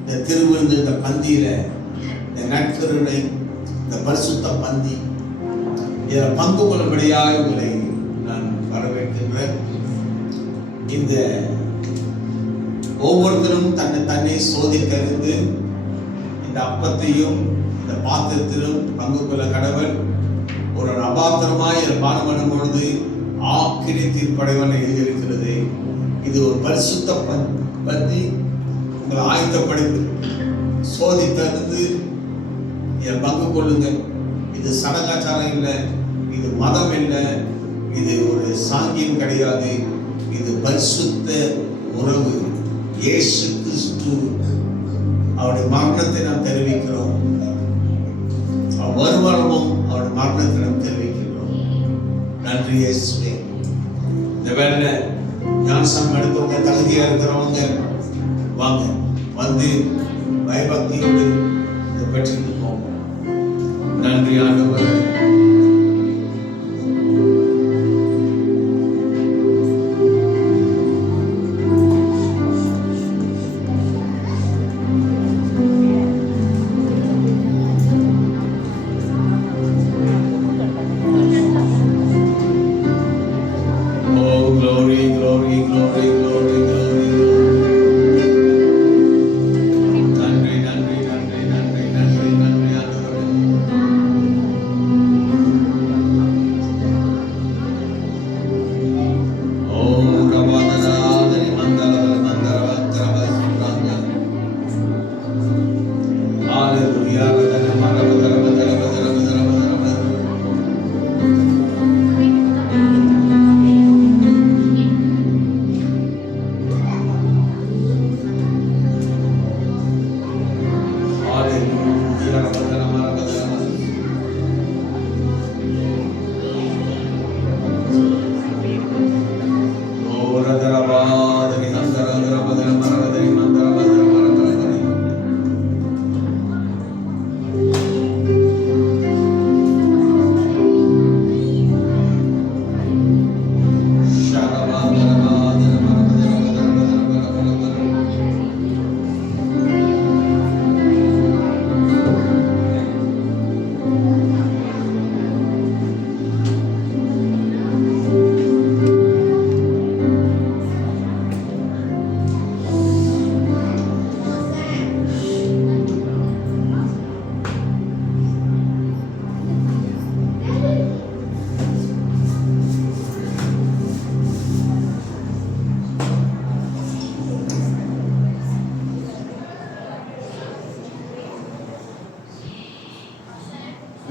இந்த திருவிருந்து, இந்த பந்தியில, இந்த நற்கருணை, இந்த பரிசுத்த பந்தி இதில் பங்கு கொள்ளும்படியாக உங்களை நான் வரவேற்கின்றேன். இந்த ஒவ்வொருத்தரும் தன்னை சோதித்தறிந்து இந்த அப்பத்தையும் இந்த பாத்திரத்திலும் பங்கு கொள்ள கடவன். ஒரு அபாத்திரமாய் பானம் பண்ணும் பொழுது ஆக்கினை தீர்ப்படைவன் எழுதியிருக்கிறது. இது ஒரு பரிசுத்த பந்தி. உங்களை ஆயத்தப்படுத்தி சோதித்தறிந்து பங்கு கொள்ளுங்கள். இது சடங்காச்சாரம் இல்லை, இது மதம் இல்லை, இது ஒரு சாங்கியம் கிடையாது. இது பரிசுத்த உறவு. இயேசு கிறிஸ்து அவருடைய மரணத்தை நாம் தெரிவிக்கிறோம். வருமானமும் அவருடைய மரணத்தை நாம் தெரிவிக்கிறோம். நன்றி இயேசுவே. இந்த வேலை ஞானஸ்நானம் எடுத்தவங்க, தகுதியா இருக்கிறவங்க வாங்க, வந்து பயபக்தியோடு இதை பெற்றுட்டு போங்க. நன்றி ஆண்டவரே.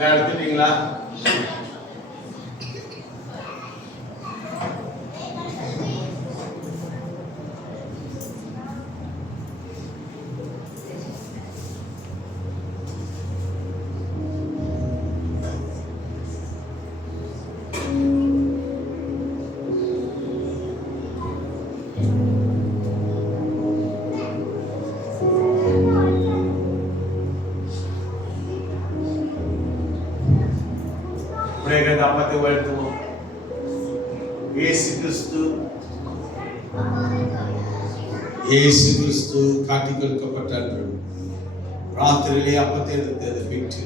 எடுத்துட்டீங்களா? அப்பத்தை உயர்த்துவோம். இயேசு கிறிஸ்து காட்டிக் கொடுக்கப்பட்ட ராத்திரியிலே அப்பத்தை எடுத்து அதை விட்டு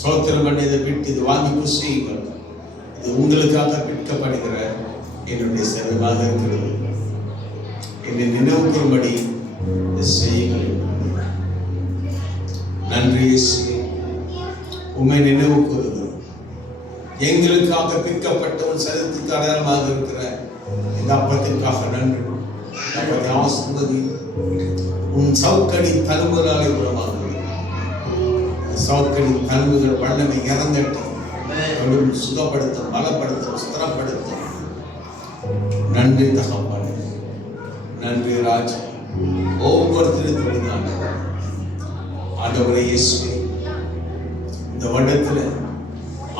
சோத்திரம் பண்ணி இதை விட்டு இது வாங்கி புசியுங்கள். இது உங்களுக்காக விற்கப்படுகிற என்னுடைய செலவாக இருக்கிறது. என்னை நினைவுக்கும்படி இதை செய்யுங்கள். நன்றி இயேசுவே, உம்மை நினைவு கூறுகிறோம். எங்களுக்காக பிற்கப்பட்டவன் சரித்திற்கு அடையாளமாக இருக்கிற இந்த அப்பத்திற்காக நன்றி. அப்பத்தை ஆசிர்வதி. உன் சவுக்கடி தழும்புகளாலே குணமாக சவுக்கடி தழும்புகள் வல்லமை இறங்கட்டும், சுகப்படுத்தும், பலப்படுத்தும், ஸ்திரப்படுத்தும். நன்றி தகப்பனே, நன்றி ராஜா. ஒவ்வொருத்தரும் ஆண்டவரே இயேசுவே, இந்த வருடத்தில்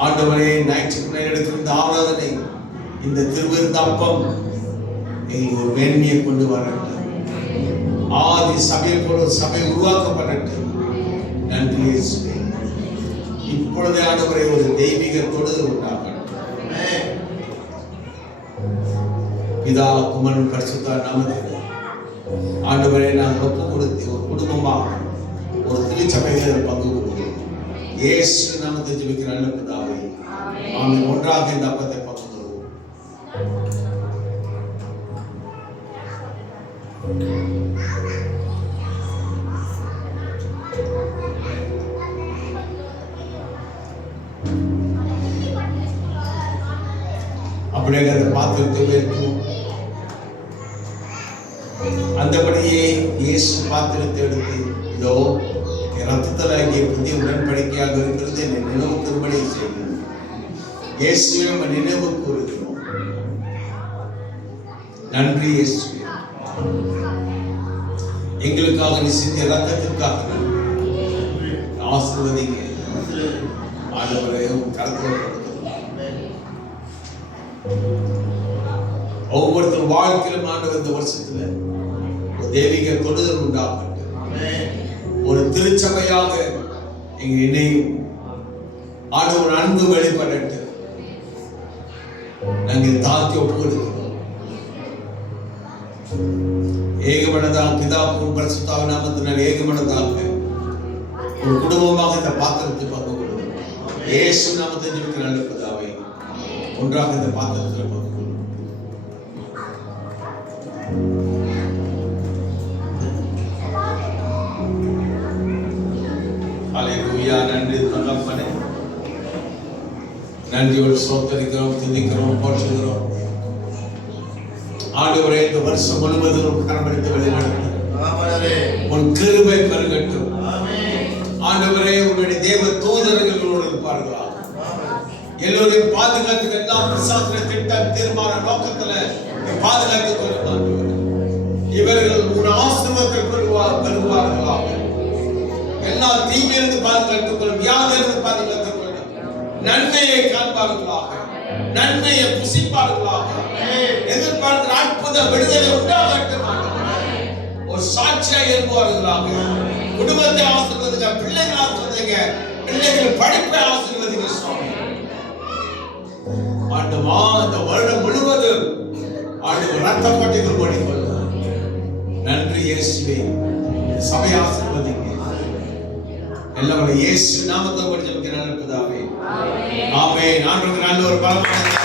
ஆண்டவரே ஞாயிற்றுக்கிழமை எடுக்கிற இந்த ஆராதனை, இந்த திருவிருந்த அப்பம் எங்களுக்கு ஒரு மேன்மையை கொண்டு வரட்டும். ஆதி சபையை போல ஒரு சபை உருவாக்கப்படட்டும். நன்றி இயேசுவே. இப்பொழுதே ஆண்டவரே ஒரு தெய்வீக தொடுதல் உண்டாகட்டும். பிதா குமாரன் பரிசுத்த நாமத்தில் ஆண்டவரே நாங்கள் ஒப்பு கொடுத்து ஒரு குடும்பமாக ஒரு திருச்சபைகளை பங்கு கொள்கிறோம். இயேசு நாமத்தை ஜெபிக்கிற நல்ல பிதாவே, ஆமென். ஒன்றாக இந்த அப்பத்தை பங்கு கொள்வோம். அப்படியே அந்த பாத்திரத்தை உயர்த்துவோம். அந்தபடியே இயேசு பாத்திரத்தை எடுத்து, இதோ ரத்தத்தில் அங்கே புதிய உடன்படிக்கையாக இருக்கிறது, என்னை நினைவு திரும்படி செய்யும். இயேசுவை நம்ம நினைவு கூறுகிறோம். நன்றி இயேசுவே, எங்களுக்காக நீ சிந்திய ரத்தத்திற்காக ஆசீர்வதிங்க. ஆண்டவரே கருத்தில் ஒவ்வொருத்தரும் வாழ்க்கையிலும் ஆண்டவர் இந்த வருஷத்துல ஒரு தெய்வீக தொடுதல் உண்டாகட்டும். ஒரு திருச்சபையாக எங்க இணையும் ஆண்டவர் அன்பு வெளிப்படட்டும். நாங்கள் தாழ்த்தி ஒப்புக்கொடுக்கிறோம். ஏகமனதாக பிதாவும் பரிசுத்தாவின் நாமத்தினால் ஏகமனதாக ஒரு குடும்பமாக இந்த பாத்திரத்தை பங்கு கொள்ளும். இயேசு நாமத்தை ஜெபிக்கிற நல்ல பிதாவே, ஒன்றாக இந்த பாத்திரத்தில் பங்கு கொள்ளும். ஹல்லேலூயா. நன்றி தகப்பனே, நன்றியோடு ஸ்தோத்திரிக்கிறோம், துதிக்கிறோம், போற்றுகிறோம். ஆண்டவரே, இந்த வருஷம் முழுவதும் கரமடித்து வழிநடத்தும். உன் கிருபை பெருகட்டும். ஆண்டவரே, உன்னுடைய தேவ தூதர்களோடு இருப்பார்களா, எல்லோரையும் பாதுகாத்து எல்லாம் பிசாசுடைய திட்டம் தீர்மான நோக்கத்துல பாதுகாத்துக் கொள்ளும். இவர்கள் உன் ஆசீர்வாதத்தை பெறுவார்களாக. எல்லா தீமையிலிருந்து பாதுகாத்துக் கொள்ளும், வியாதியிலிருந்து பாதுகாத்துக் கொள்ளும். நன்மையை காண்பார்களாக, நன்மையை புசிப்பார்களாக. எதிர்பார்க்கிற அற்புத விடுதலை உண்டாகட்டும். ஒரு சாட்சியா இருப்பார்களாக. குடும்பத்தை ஆசீர்வதிங்க, பிள்ளைகளை ஆசீர்வதிங்க, பிள்ளைகள் படிப்பை ஆசீர்வதிங்க சுவாமி. ஆண்டவா, இந்த வருடம் முழுவதும் ஆண்டவர் ரத்தப்பட்டிகள் ஓடிக்கொள்ள நன்றி இயேசுவே. சபை ஆசீர்வதிங்க. எல்லாரும் இயேசு நாமத்தை படிச்சு நல்ல பிதாவே, ஆமென். ஆண்டவருக்கு நல்ல ஒரு பலமான